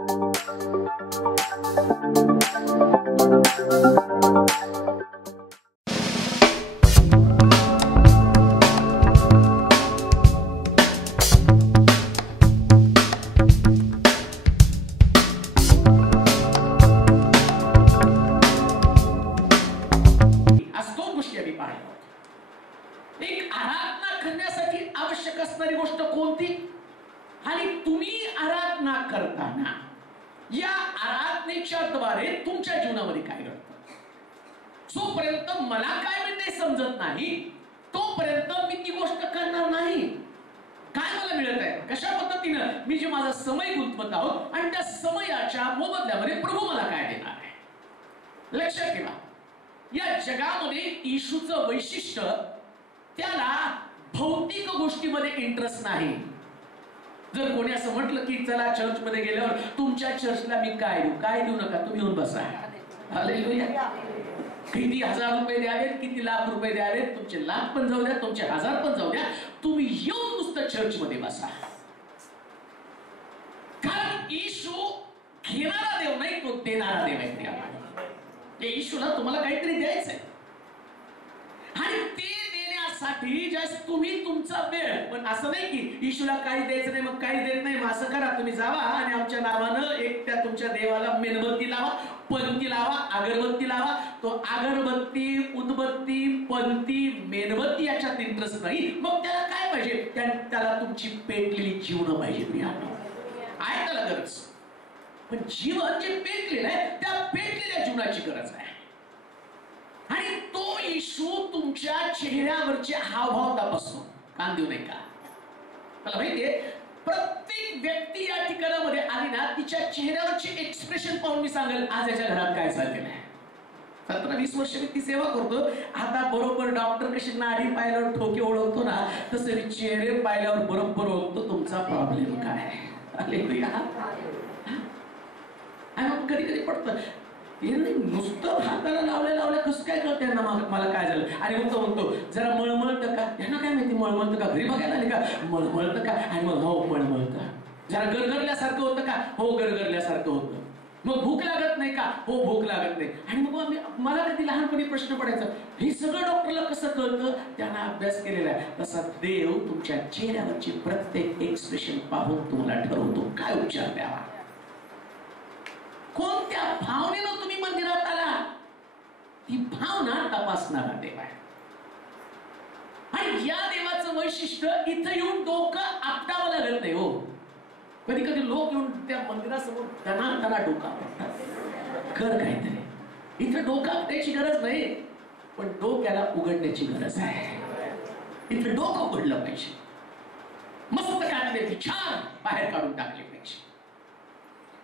एक आराधना करण्यासाठी आवश्यक असणारी गोष्ट कोणती आणि तुम्ही आराधना करताना या आराधनेच्या द्वारे तुमच्या जीवनामध्ये काय घडतं, जोपर्यंत मला काय मिळते समजत नाही तोपर्यंत मी ती गोष्ट करणार नाही. काय मला मिळत आहे, कशा पद्धतीनं मी जे माझा समय गुंतवत आहोत आणि त्या समयाच्या मोबदल्यामध्ये प्रभू मला काय देणार आहे. लक्षात ठेवा, या जगामध्ये येशूचं वैशिष्ट्य त्याला भौतिक गोष्टीमध्ये इंटरेस्ट नाही. जर कोणी असं म्हटलं की चला चर्च मध्ये गेल्यावर तुमच्या चर्चला मी काय देऊ नका, तुम्ही येऊन बसा. हालेलुया. किती हजार रुपये द्यावेत, किती लाख रुपये द्यावेत, तुमचे लाख पण जाऊ द्या, तुमचे हजार पण जाऊ द्या, तुम्ही येऊन नुसतं चर्च मध्ये बसा. कारण येशू घेणारा देव नाही, तो देणारा देव आहे. येशूला तुम्हाला काहीतरी द्यायचंय आणि ते देण्यासाठी जास्त तुम्ही तुमचा वेळ, पण असं नाही की येशूला काही द्यायचं नाही मग काही देत नाही, मग असं करा तुम्ही जावा आणि आमच्या नावानं एक त्या तुमच्या देवाला मेणबत्ती लावा, पंथी लावा, अगरबत्ती लावा. तो अगरबत्ती, उदबत्ती, पंथी, मेणबत्ती याच्यात इंटरेस्ट नाही. मग त्याला काय पाहिजे, त्याला तुमची पेटलेली जीवन पाहिजे. आहे त्याला गरज, पण जीवन जे पेटलेलं आहे त्या पेटलेल्या जीवनाची गरज आहे. आणि तो येशू तुमच्या चेहऱ्यावरचे हावभाव तपासतो. कान देऊ नये का, मला माहितीये प्रत्येक व्यक्ती या ठिकाणामध्ये आली ना तिच्या चेहऱ्यावरचे एक्सप्रेशन पाहून मी सांगेल आज याच्या घरात काय चाललेलं आहे. 17-20 वर्ष मी ती सेवा करतो. आता बरोबर डॉक्टर कशी नाडी पाहिल्यावर ठोके ओळखतो ना, तसे मी चेहरे पाहिल्यावर बरोबर ओळखतो तुमचा प्रॉब्लेम काय. हालेलुया. कधी कधी पडतं नुसतं हाताला लावल्या कसं काय कळत त्यांना मला काय झालं. आणि मग तो म्हणतो जरा मळमळतं का, त्यांना काय माहिती मळमळतं का, घरी बघायला आले का मळमळतं का, आणि मग हो मळमळतं. जरा गरगरल्यासारखं होतं का, हो गरगरल्यासारखं होतं. मग भूक लागत नाही का, हो भूक लागत नाही. आणि मग मला कधी लहानपणी प्रश्न पडायचा हे सगळं डॉक्टरला कसं कळतं, त्यांना अभ्यास केलेला आहे. तसा देव तुमच्या चेहऱ्यावरची प्रत्येक एक्सप्रेशन पाहून तुम्हाला ठरवतो काय उपचार द्यावा, कोणत्या भावनेनं तुम्ही मंदिरात आला, ती भावना तपासणारा देव आहे. आणि या देवाचं वैशिष्ट्य इथं येऊन डोकं आपटावं लागत नाही. हो, कधी कधी लोक येऊन त्या मंदिरासमोर दणा डोका आपटतात. कर काहीतरी, इथं डोकं आपटायची गरज नाही, पण डोक्याला उघडण्याची गरज आहे. इथं डोकं उघडलं पाहिजे, मस्त काढले विचार बाहेर काढून टाकले पाहिजे.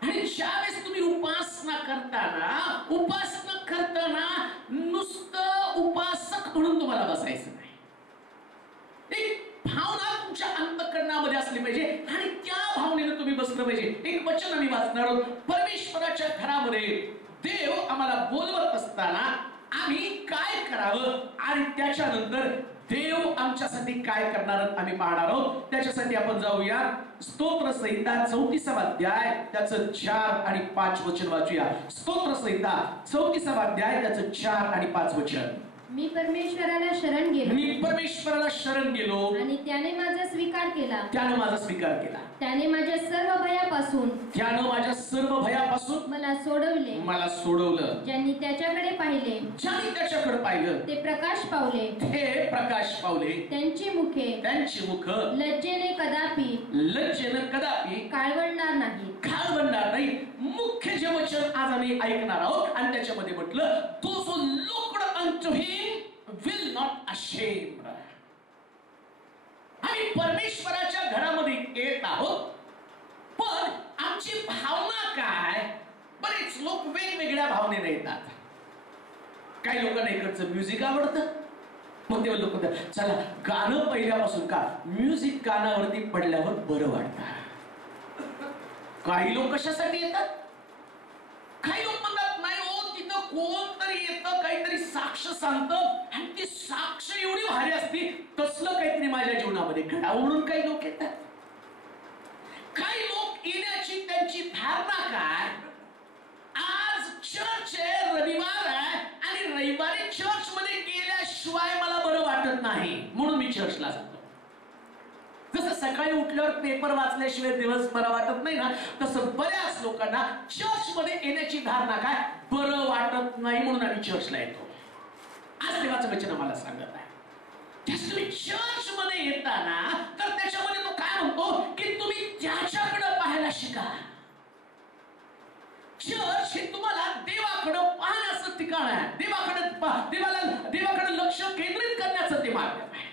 आणि ज्यावेळेस तुम्ही उपासना करताना नुसतं उपासक म्हणून तुम्हाला बसायचं नाही. एक भावना तुमच्या अंतःकरणामध्ये असली पाहिजे आणि त्या भावनेनं तुम्ही बसलं पाहिजे. एक वचन आम्ही वाचणार आहोत. परमेश्वराच्या घरामध्ये देव आम्हाला बोलवत असताना आम्ही काय करावं आणि त्याच्यानंतर देव आमच्यासाठी काय करणार आम्ही पाहणार आहोत. त्याच्यासाठी आपण जाऊया स्तोत्र संहिता 34 अध्याय त्याचं 4 आणि 5 वचन वाचूया. स्तोत्र संहिता 34 अध्याय त्याचं 4 आणि 5 वचन. मी परमेश्वराला शरण गेलो आणि त्याने माझा स्वीकार केला. त्याने माझ्या सर्व भयापासून मला सोडवलं. ज्यांनी त्याच्याकडे पाहिले ते प्रकाश पावले. त्यांची मुखे लज्जेने कदापि काळवंडणार नाही. मुख्य जे वचन आज आम्ही ऐकणार आहोत आणि त्याच्यामध्ये म्हटलं तो जो लोकड unto him will not ashamed. आम्ही परमेश्वराच्या घरामध्ये येत आहोत, पण आमची भावना काय. बरेच लोक वेगवेगळ्या भावनेने येतात. काही लोकांना इकडचं म्युझिक आवडतं, मग ते लोक चला गाणं पहिल्यापासून का म्युझिक कानावरती पडल्यावर बरं वाटतं. काही लोक कशासाठी येतात, काही लोक म्हणतात नाही हो तिथं कोणतरी येतं काहीतरी साक्ष सांगतं आणि ती साक्ष एवढी भारी असती तसलं काहीतरी माझ्या जीवनामध्ये घडावं म्हणून काही लोक येतात. काही लोक येण्याची त्यांची येण्याची धारणा काय? आज चर्च आहे, रविवार आहे आणि रविवारी चर्च मध्ये गेल्याशिवाय मला बरं वाटत नाही म्हणून मी चर्चला जातो. जसं सकाळी उठल्यावर पेपर वाचल्याशिवाय दिवस बरा वाटत नाही ना, तसं बऱ्याच लोकांना चर्च मध्ये येण्याची धारणा काय? बरं वाटत नाही म्हणून आम्ही चर्चला येतो. आज देवाचं वचन आम्हाला सांगत आहे, तुम्ही चर्च मध्ये येताना तर त्याच्यामध्ये तो काय म्हणतो की तुम्ही त्याच्याकडे पाहायला शिका. चर्च हे तुम्हाला देवाकडे पाहण्याचं ठिकाण आहे. देवाकडे लक्ष केंद्रित करण्याचं ते माध्यम आहे.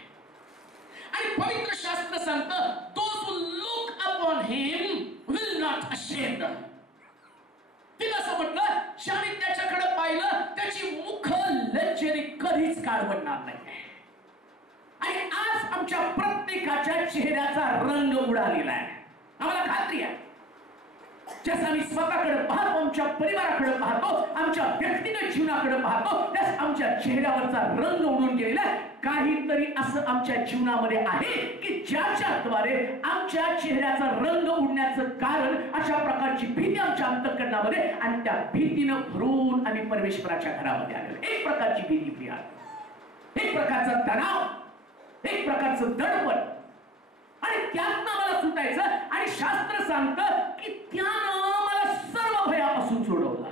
आणि पवित्र शास्त्र सांगतं, those who look upon him will not ashamed. तिला असं म्हटलं, ज्याने त्याच्याकडे पाहिलं त्याची मुख लज्जेने कधीच काळवडणार नाही. आणि आज आमच्या प्रत्येकाच्या चेहऱ्याचा रंग उडालेला आहे. आम्हाला खात्री आहे, जसं आम्ही स्वतःकडे पाहतो, आमच्या परिवाराकडे पाहतो, आमच्या व्यक्तिगत जीवनाकडे पाहतो, त्यास आमच्या चेहऱ्यावरचा रंग उडून गेलेला आहे. काहीतरी असं आमच्या जीवनामध्ये आहे की ज्याच्याद्वारे आमच्या चेहऱ्याचा रंग उडण्याचं कारण अशा प्रकारची भीती आमच्या अंतःकरणामध्ये, आणि त्या भीतीनं भरून आम्ही परमेश्वराच्या घरामध्ये आलो. एक प्रकारची भीती प्रिया, एक प्रकारचा तणाव, एक प्रकारचं दडपण, आणि त्यातनं मला सुटायचं. आणि शास्त्र सांगतं की त्यानं मला सर्व भयापासून सोडवलं.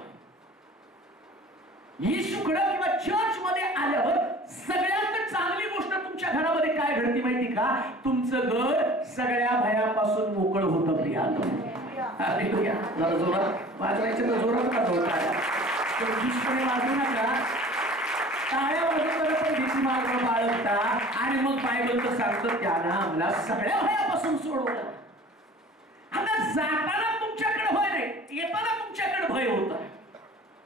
येशूकडे किंवा चर्च मध्ये आल्यावर सगळ्यात चांगली गोष्ट तुमच्या घरामध्ये काय घडती माहिती का? तुमचं घर सगळ्या भयापासून मोकळं होतं प्रिया. हालेलुया. जरा जोरात वाजवायचं तर जोरात वाजवता, वाजवू नका. टाळ्या वाजवताना पण भीती मार्ग बाळगता. आणि मग बायबल तर सांगतं त्यानं आम्हाला सगळ्या भयापासून सोडवलं. आता जाताना तुमच्याकडे भय नाही, येताना तुमच्याकडे भय होता.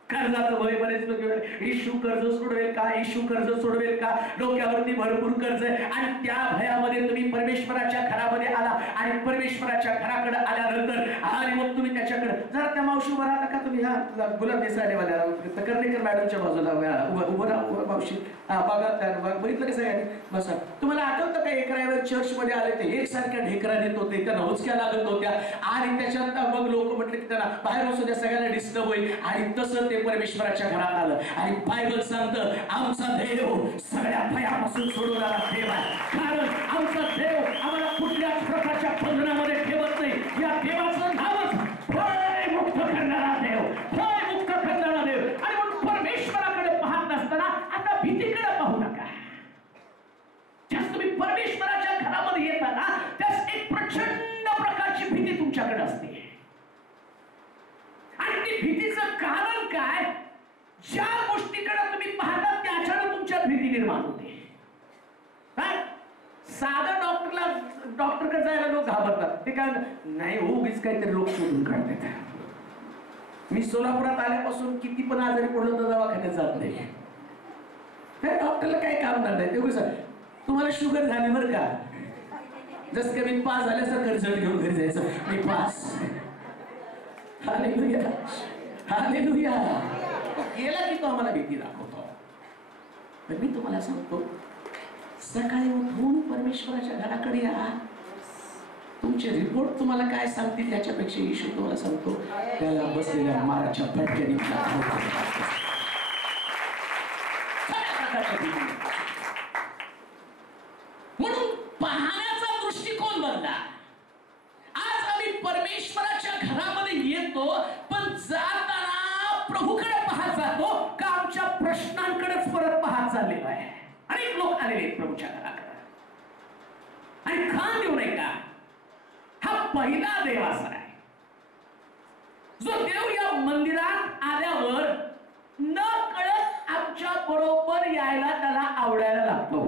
कर्जाचं भय. बरेच लोक येशू कर्ज सोडवेल का, येशू कर्ज सोडवेल का, डोक्यावरती भरपूर कर्ज आहे. आणि त्या भयामध्ये तुम्ही परमेश्वराच्या घरामध्ये आला, आणि परमेश्वराच्या घराकडे आल्यानंतर आणि मग तुम्ही त्याच्याकडे जरा त्या मावशी उभा राहता का तुम्ही? हा गुलाब देसाईवाल्या कर्णेकर मॅडमच्या बाजूला उभं राहा मावशी. हा बघा बघितलं कसं आहे बसा. तुम्हाला आठवतं का एक वेळेला चर्च मध्ये आले ते एकसारख्या ढेकरा देत होते, त्यांना होचक्या लागत होत्या, आणि त्याच्यात मग लोक म्हटले की त्यांना बाहेर बसू द्या, सगळ्यांना डिस्टर्ब होईल. आणि तसं ते परमेश्वराच्या घरात आलं. आणि बायबल सांगतं आमचा देव सगळ्या भयापासून सोडवणारा देव आहे. कारण आमचा देव आम्हाला कुठल्याच प्रकारच्या बंधनामध्ये ठेवत नाही. या देवाचं नावच भय मुक्त करणारा देव, भय मुक्त करणारा देव. आणि म्हणून परमेश्वराकडे पाहत नसताना आता भीतीकडे पाहू नका. ज्यास तुम्ही परमेश्वराच्या घरामध्ये येताना त्यास एक प्रचंड प्रकारची भीती तुमच्याकडे असते. आणि ती भीतीचं कारण काय? ज्या गोष्टीकडे तुम्ही पाहता त्याच्यानं तुमच्यात भीती निर्माण होते. साधा डॉक्टरकडे जायला लोक घाबरतात. ते काय नाही हो, उगीच काहीतरी लोक शोधून काढतात. मी सोलापुरात आल्यापासून किती पण आजारी पडलो तर दवाखान्यात जात नाही. त्या डॉक्टरला काही काम नाही. ते कसं तुम्हाला शुगर झाली बरं का, जसं का मी पास झाल्यासारखं रिझल्ट घेऊन घरी जायचं, मी पास. Hallelujah, hallelujah. गेला की तो आम्हाला भीती दाखवतो. पण मी तुम्हाला सांगतो, सकाळी उठून परमेश्वराच्या घराकडे या. तुमचे रिपोर्ट तुम्हाला काय सांगतील त्याच्यापेक्षा येशू तुम्हाला सांगतो त्याला बसलेल्या माराच्या फटक्याने म्हणून पाहण्याचा दृष्टिकोन बदला. आज आम्ही परमेश्वराच्या घरामध्ये येतो, पण जाताना प्रभूकडे पाहत जातो का आमच्या प्रश्नांकडेच परत पाहत चाललेलो आहे. अनेक लोक आलेले प्रभूच्या घराकडे, आणि खान देऊ नये का, हा पहिला देवासर आहे जो देव या मंदिरात आल्यावर न कळत आमच्या बरोबर यायला त्याला आवडायला लागतो.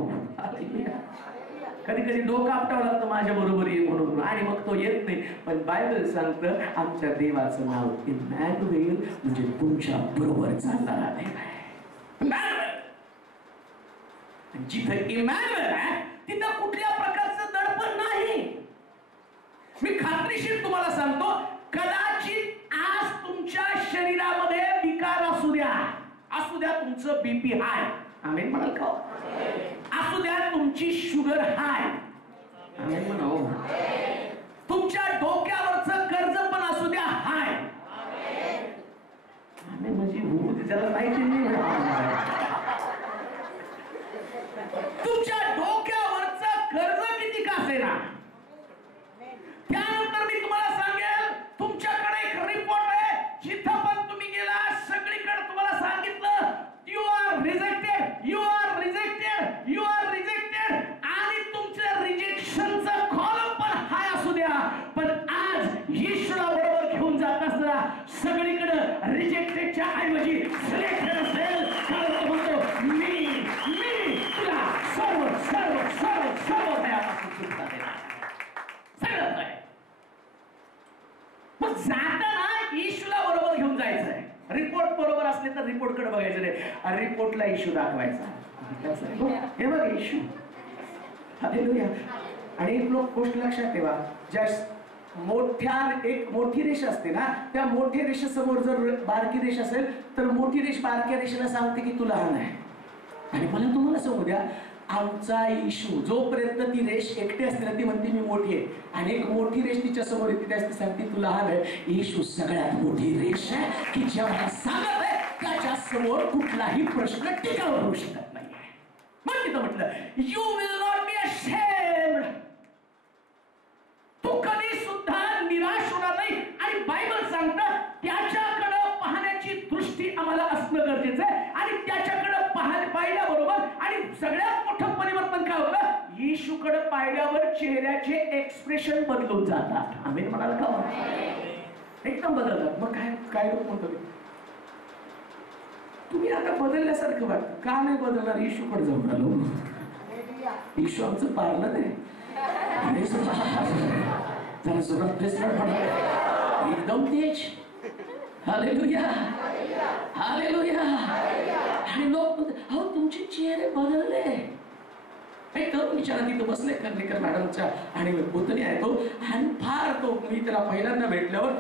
कधी कधी डोकं आपटावं लागतं माझ्या बरोबर ये म्हणून, आणि मग तो येत नाही. पण बायबल सांगतं आमच्या देवाचं नाव इमॅन्युएल, म्हणजे तुमच्या बरोबर चालणारा देव आहे. जिथं इमॅन्युएल आहे तिथं कुठल्या प्रकारचं दडपण नाही. मी खात्रीशीर तुम्हाला सांगतो, कदाचित आज तुमच्या शरीरामध्ये विकार असू द्या तुमचं बीपी हाय, आमेन म्हणाल का? असू द्या तुमची शुगर हाय, आमेन म्हणाव. तुमच्या डोक्यावरचं कर्ज पण असू द्या हाय. आम्ही म्हणजे त्याला माहिती नाही. तुमच्या डोक्यावरचं कर्ज किती का असेना. त्यानंतर मी तुम्हाला सांगेल तुमच्याकडे एक रिपोर्ट आहे, जिथं पण तुम्ही गेला सगळीकडे तुम्हाला सांगितलं you are rejected, you are rejected, you are rejected. आणि तुमचं रिजेक्शनचं कॉलम पण हाय असू द्या, पण आज येशूला बरोबर घेऊन जात असताना सगळीकडे रिजेक्टेडच्या ऐवजी सिलेक्टेड असेल. कारण तो म्हणतो मी तुला सर्व सर्व सर्व सर्व भयापासून सुटका देणार, सगळं काय. मग जाताना येशूला बरोबर घेऊन जायचंय. रिपोर्ट बरोबर असले तर रिपोर्ट कडे बघायचं नाही, रिपोर्टला इशू दाखवायचा. हे बघ इशू. हालेलुया. आणि एक गोष्ट लक्षात ठेवा, ज्या एक मोठी रेष असते ना, त्या मोठी रेषेसमोर जर बारकी रेष असेल तर मोठी रेष बारक्या रेषेला सांगते की तू लहान आहे. आणि मला तुम्हाला सांगू द्या, आमचा इशू जोपर्यंत ती रेष एकटी असते ना ती म्हणते मी मोठी आहे, आणि एक मोठी रेष तिच्या समोर येते त्यास ती सांगते तू लहान आहे. इशू सगळ्यात मोठी रेष आहे की जेव्हा सांगत आहे त्याच्या समोर कुठलाही प्रश्न टिकावर होऊ शकत नाही. मग तिथं म्हटलं you will not be ashamed. तू कधी सुद्धा निराश होणार नाही. आणि बायबल सांगतं त्याच्याकडे पाहण्याची दृष्टी आम्हाला असणं गरजेचं आहे. आणि त्याच्याकडे पाहिल्याबरोबर आणि सगळ्यात मोठं परिवर्तन काय होतं, येशूकडे पाहिल्यावर चेहऱ्याचे एक्सप्रेशन बदलून जातात. आम्ही म्हणाल का एकदम बदलतात. मग काय लोक म्हणतो तुम्ही आता बदलल्यासारखं वाटतं. का नाही बदलणार, येशूकडे जाऊन आलो. येशू आमचं पारलं नाही. जरा सुरुवात एकदम तेज. Hallelujah hallelujah. आणि लोक अहो तुमचे चेहरे बदलले. एक तरुण विचारा तिथं बसले कर्णिकर मॅडमच्या आणि पुतणी आहे तो, आणि फार तो मी त्याला पहिल्यांदा भेटल्यावर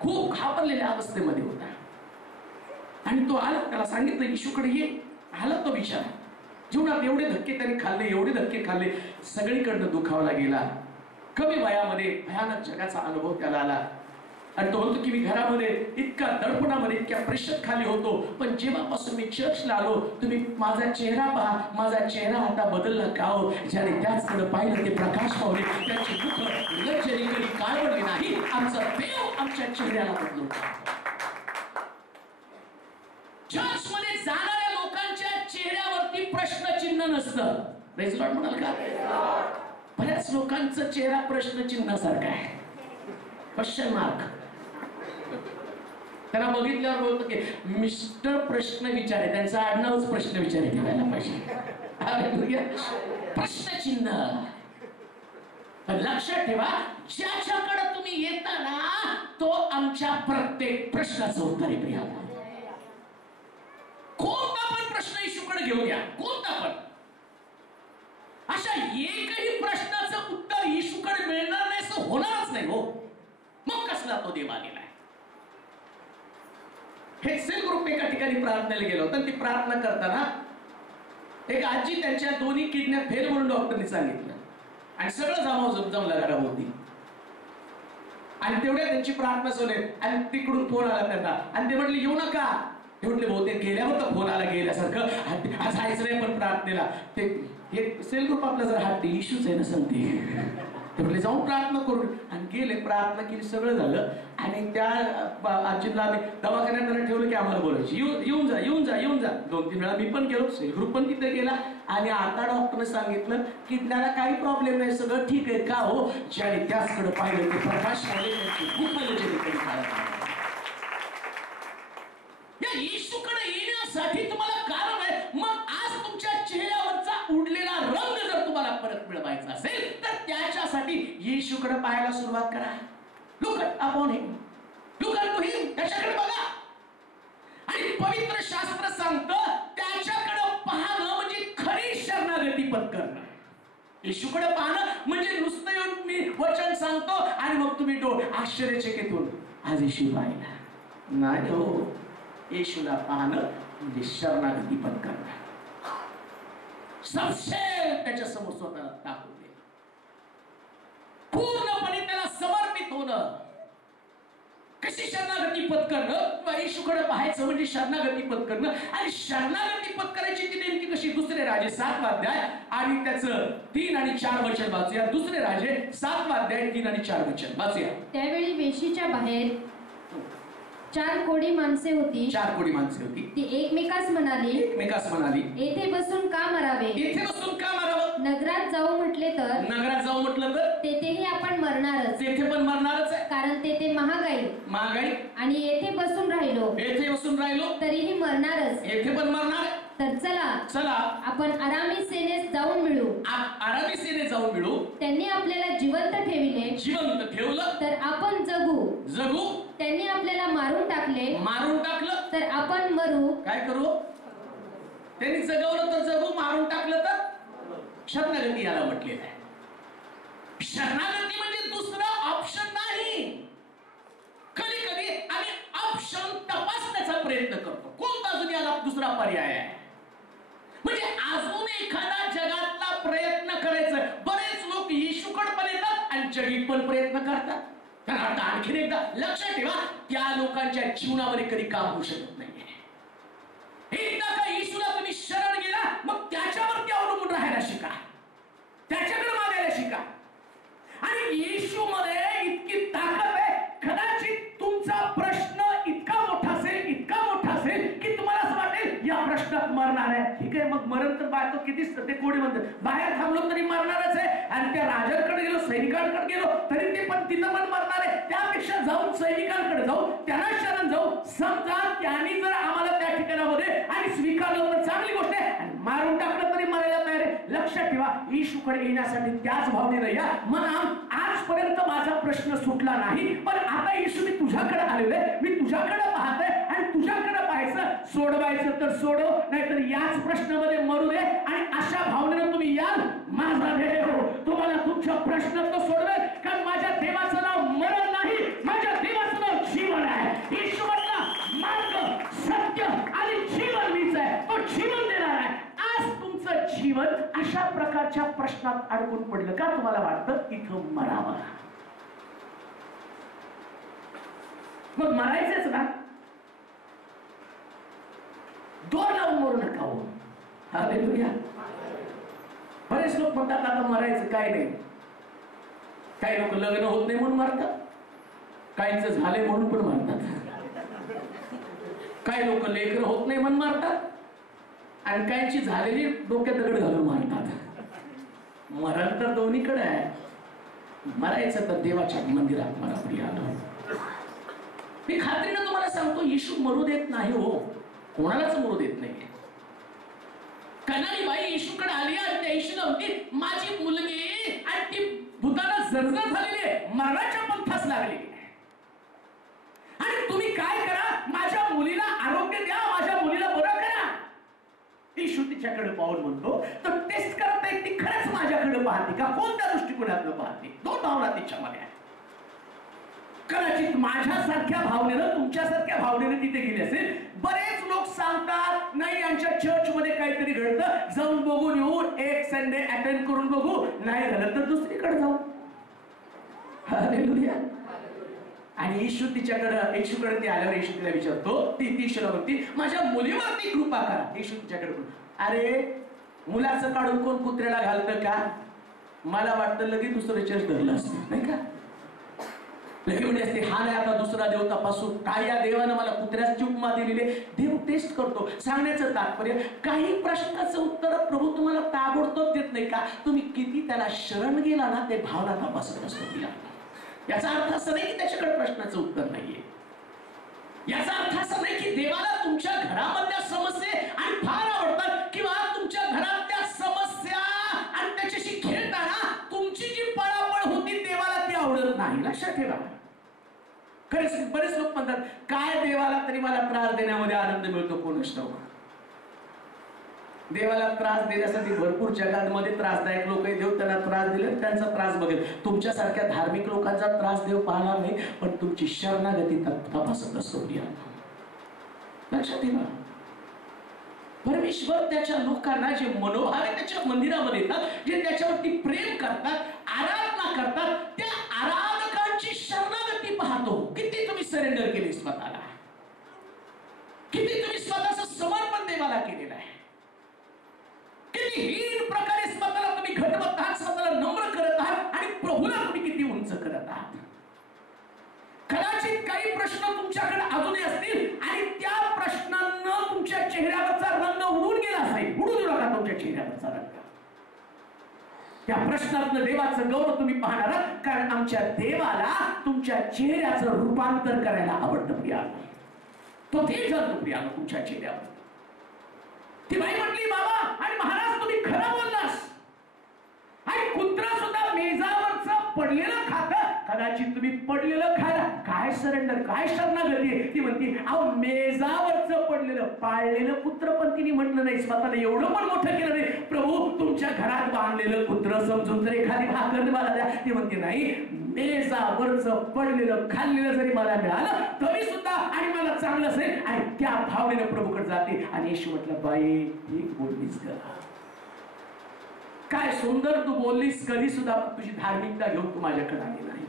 खूप घाबरलेल्या अवस्थेमध्ये होता. आणि तो आला, त्याला सांगितलं येशूकडे ये. आला तो विचार. जीवनात एवढे धक्के त्याने खाल्ले, एवढे धक्के खाल्ले, सगळीकडनं दुखावला गेला. कमी वयामध्ये भयानक जगाचा अनुभव त्याला आला. आणि तो म्हणतो की मी घरामध्ये इतका दडपणामध्ये इतक्या प्रेशर खाली होतो, पण जेव्हापासून मी चर्चला आलो तुम्ही माझा चेहरा पहा, माझा चेहरा आता बदलला का हो. ज्याने त्याचकडे पाहिलं ते प्रकाश पावले, त्याचे दुःख लज्जरी कधी काळवडले नाही. आमचा देव आमच्या चेहऱ्याला बदलून. चर्च मध्ये जाणाऱ्या लोकांच्या चेहऱ्यावरती प्रश्नचिन्ह नसतं. प्रेज लॉर्ड म्हणाल का. बऱ्याच लोकांचा चेहरा प्रश्नचिन्हासारखा आहे, क्वेश्चन मार्क. त्यांना बघितल्यावर बोलतो की मिस्टर प्रश्न विचारे, त्यांचा आडनावच प्रश्न विचारे ठेवायला पाहिजे. प्रश्नचिन्ह. लक्षात ठेवा, ज्याच्याकडे तुम्ही येता ना तो आमच्या प्रत्येक प्रश्नाचं उत्तर आहे. प्रिया, कोणता पण प्रश्न येशूकडे घेऊन या, कोणता पण. अशा एकही प्रश्नाचं उत्तर येशूकडे मिळणार नाही असं होणारच नाही हो. मग कसला तो देव आलेला आहे. हे सेल ग्रुप एका ठिकाणी प्रार्थनेला गेलो होता. ती प्रार्थना करताना एक आजी त्यांच्या दोन्ही किडन्या फेल म्हणून डॉक्टरनी सांगितलं, आणि सगळं जमलं घराभोवती. आणि तेवढ्या त्यांची प्रार्थना सुरू आहे. आणि तिकडून फोन आला त्यांना, आणि ते म्हटले येऊ नका. ते म्हटले बहुतेक गेल्यावर तर फोन आला गेल्यासारखं, आज जायचं नाही पण प्रार्थनेला. ते हे सेल ग्रुप आपला जर हा इश्यूच आहे ना सांगते. ते म्हटले जाऊन प्रार्थना करून, आणि गेले, प्रार्थना केली, सगळं झालं. आणि त्या आजीला आम्ही दवाखान्यात त्यांना ठेवलं की आम्हाला बोलायची येऊन जा येऊन जा येऊन जा. 2-3 वेळा मी पण गेलो, सेल ग्रुप पण तिथे गेला. आणि आता डॉक्टरने सांगितलं किडन्याला काही प्रॉब्लेम नाही, सगळं ठीक आहे. का हो, ज्याने त्याचकडे पाहिलं ते प्रकाश या येशूकडे येण्यासाठी तुम्हाला कारण आहे. मग आज तुमच्या चेहऱ्यावरचा उडलेला रंग जर तुम्हाला परत मिळवायचा असेल तर त्याच्यासाठी येशूकडे पाहायला सुरुवात करा. लुक अपॉन हिम, लुक अनटू हिम. त्याच्याकडे बघा. आणि पवित्र शास्त्र सांगतं त्याच्याकडे पाहणं म्हणजे खरी शरणागती पत्करणं. येशूकडे पाहणं म्हणजे नुसतं येऊन मी वचन सांगतो आणि मग तुम्ही आश्चर्यचकित होऊन आज येशू पाहिला नाही हो. येशूला पाहणं म्हणजे शरणागती पत्करणं. सबसे त्याच्या समोर स्वतःला टाकू दे, पूर्णपणे त्याला समर्पित होणं, कशी शरणागती पत्करणं, किंवा येशूकडे पाहायचं म्हणजे शरणागती पत्करणं. आणि शरणागती पत्करायची ती नेमकी कशी? दुसरे राजे 7वा अध्याय आणि त्याचं 3 आणि 4 वचन वाचूया. दुसरे राजे 7वा अध्याय 3 आणि 4 वचन वाचूया. त्यावेळी वेशीच्या बाहेर 4 कोडी माणसे होती. 4 कोडी माणसे होती. ती एकमेकास म्हणाली, येथे बसून का मरावे? येथे बसून का मारावं? नगरात जाऊ म्हटले तर, नगरात जाऊ म्हटलं तर तेथेही आपण मरणारच, तेथे पण मरणारच आहे. कारण तेथे महागाई. आणि येथे बसून राहिलो, येथे बसून राहिलो तरीही मरणारच. येथे पण मरणार आहे. तर चला आपण अरामी सेनेस जाऊन मिळू. अरामी सेनेत जाऊन मिळू. त्यांनी आपल्याला जिवंत ठेविले, जिवंत ठेवलं तर आपण जगू. त्यांनी आपल्याला मारून टाकलं, तर आपण मरू. काय करू? त्यांनी जगवलं तर जगू, मारून टाकलं तर शरणागती याला म्हटलेलं आहे. शरणागती म्हणजे दुसरा ऑप्शन नाही. कधी कधी आम्ही ऑप्शन तपासण्याचा प्रयत्न करतो, कोणता अजून याला दुसरा पर्याय आहे. म्हणजे अजून एखादा जगातला प्रयत्न करायचा. बरेच लोक येशूकडे पण येतात आणि जगीत पण प्रयत्न करतात. आता आणखीन एकदा लक्षात ठेवा, त्या लोकांच्या जीवनावर कधी काम होऊ शकत नाहीये. एकदा का येशूला तुम्ही शरण गेला, मग त्याच्यावरती अवलंबून राहायला शिका, त्याच्याकडे मागायला शिका. आणि येशू मध्ये इतकी ताकद आहे. कदाचित तुमचा प्रश्न इतका मोठा असेल की तुम्हाला असं वाटेल या प्रश्नात मरणार आहे. ठीक आहे, मग मरण तर बाहेर तो किती ते कोणी म्हणतात, बाहेर थांबलो तरी मरणारच आहे. आणि त्या राजाकडे गेलो, सैनिकांकडे गेलो तरी ते पण तिथं पण मरणार आहे. त्यापेक्षा जाऊन सैनिकांकडे जाऊ, त्यांना शरण जाऊ. समजा त्यांनी जर आम्हाला त्या ठिकाणामध्ये आणि स्वीकारलं तर चांगली गोष्ट आहे, आणि मारून टाकलं तरी मरायला तयार आहे. लक्षात ठेवा, येशूकडे येण्यासाठी त्याच भावनेने या. मग आजपर्यंत माझा प्रश्न सुटला नाही, पण आता येशू मी तुझ्याकडे आलेलो आहे, मी तुझ्याकडे पाहतोय आणि तुझ्याकडे पाहायचं. सोडवायचं तर सोडव, नाहीतर याच प्रश्नामध्ये मरू दे. आणि अशा भावनेने तुम्ही याल, माझा देव तुम्हाला तुमच्या प्रश्न तो सोडवेल. कारण माझ्या देवाचं नाव मरण नाही, माझ्या देवाचं नाव जीवन आहे. येशू म्हटला, मार्ग, सत्य आणि जीवन मीच आहे, तो जीवन देणार आहे. आज तुमचं जीवन अशा प्रकारच्या प्रश्नात अडकून पडलं का? तुम्हाला वाटतं इथं मरावं, मग मरायचंच ना. दोन लावून मरू नका हो. हालेलुया. बरेच लोक म्हणतात आता मरायचं काय नाही. काही लोक लग्न होत नाही म्हणून मरतात, काहींच झाले म्हणून पण मरतात. काही लोक लेकरं होत नाही म्हणून मरतात, आणि काहींची झालेली डोक्यात दगड घालून मारतात. मरण तर दोन्हीकडे आहे. मरायचं तर देवाच्या मंदिरात मरा प्रियानो. मी खात्रीनं तुम्हाला सांगतो, येशू मरू देत नाही हो, कोणालाच मरू देत नाही. कनानी बाई येशूकडे आली आणि त्या येशूला म्हणते, माझी मुलगी आणि ती भूताला जर्जर झालेली आहे, मरणाच्या पंथास लागली, आणि तुम्ही काय करा, माझ्या मुलीला आरोग्य द्या, माझ्या मुलीला बरं करा. येशू तिच्याकडे पाहून म्हणतो, तर टेस्ट करत आहे, ती खरंच माझ्याकडे पाहते का, कोणत्या दृष्टिकोनातून पाहते. दोन भावना तिच्यामध्ये आहे. कदाचित माझ्यासारख्या भावनेनं, तुमच्यासारख्या भावनेनं तिथे गेले असेल. बरेच लोक सांगतात, नाही आमच्या चर्च मध्ये काहीतरी घडतं, जाऊन बघून येऊ, एक संडे अटेंड करून बघू, नाही झालं तर दुसरीकडे जाऊ. हालेलुया. आणि येशू येशूकडे ती आल्यावर येशू तिला विचारतो, ती येशूला म्हणती, माझ्या मुलीवरती कृपा करा. येशू तिच्याकडे, अरे मुलाचं काढून कोण कुत्र्याला घालतं का? मला वाटतं लगेच दुसरं चर्च धरलं असतं, नाही का? लगे म्हणजे असते, हा नाही आता दुसरा देव तपासून, काय या देवानं मला कुत्र्याची उपमा दिलेली. देव टेस्ट करतो. सांगण्याचं तात्पर्य, काही प्रश्नाचं उत्तर प्रभू तुम्हाला ताबडतोब देत नाही का? तुम्ही किती त्याला शरण गेला ना, ते भावना तपासत असतो. याचा अर्थ असा नाही की त्याच्याकडे प्रश्नाचं उत्तर नाहीये. याचा अर्थ असा नाही की देवाला तुमच्या घरामधल्या समस्या आणि फार आवडतात, किंवा तुमच्या घरातल्या समस्या आणि त्याच्याशी खेळताना तुमची जी पळापळ होती देवाला ती आवडत नाही. लक्षात ठेवा. बरेच लोक म्हणतात, काय देवाला तरी मला त्रास देण्यामध्ये आनंद मिळतो, कोणच ठाऊक. देवाला त्रास देण्यासाठी भरपूर जगांमध्ये त्रासदायक लोक आहे. देव त्यांना त्रास दिले, त्यांचा त्रास बघेल. तुमच्यासारख्या धार्मिक लोकांचा त्रास देव पाहणार नाही, पण तुमची शरणागती तपासत असतो. लक्षात ठेवा. परमेश्वर त्याच्या लोकांना जे मनोभावे त्याच्या मंदिरामध्ये येतात, जे त्याच्यावरती प्रेम करतात, आराधना करतात, त्या आराधकांची शरण सरेंडर केले स्वतःला, किती तुम्ही स्वतःचं समर्पण देवाला केलेलं आहे, किती हीन प्रकारे स्वतःला तुम्ही घटवत आहात, स्वतःला नम्र करत आहात आणि प्रभूला तुम्ही किती उंच करत आहात. कदाचित काही प्रश्न तुमच्याकडे अजूनही असतील आणि त्या प्रश्नांना तुमच्या चेहऱ्यावरचा रंग उडून गेला असेल. उडू देऊ नका तुमच्या चेहऱ्यावरचा रंग. त्या प्रश्नातनं देवाचं गौरव तुम्ही पाहणार, कारण आमच्या देवाला तुमच्या चेहऱ्याचं रूपांतर करायला आवडतं प्रियानो. तो तेज आणतो प्रियानो तुमच्या चेहऱ्यावर. ती बाई म्हटली, बाबा आणि महाराज तुम्ही खरं बोललास, आणि कुत्रा सुद्धा मेजावरचं पडलेलं खातं, कदाचित तुम्ही पडलेलं खायला काय सरेंडर, काय शरणागती आहे. ती म्हणते, अहो मेजावरचं पडलेलं पाळलेलं कुत्र पण तिने म्हटलं नाही, स्वतःला एवढं पण मोठं केलं नाही. प्रभू तुमच्या घरात बांधलेलं कुत्र समजून तर एखादी भाकर मला द्या. ती म्हणते, नाही, मेजावरचं पडलेलं खाल्लेलं जरी मला मिळालं तरी सुद्धा आणि मला चांगलं असेल. आणि त्या भावनेनं प्रभूकडे जाते. आणि येशू म्हटलं, बाई ठीक बोललीस का, काय सुंदर तू बोललीस. कधी सुद्धा तुझी धार्मिकता घेऊन तू माझ्याकडे आली नाही.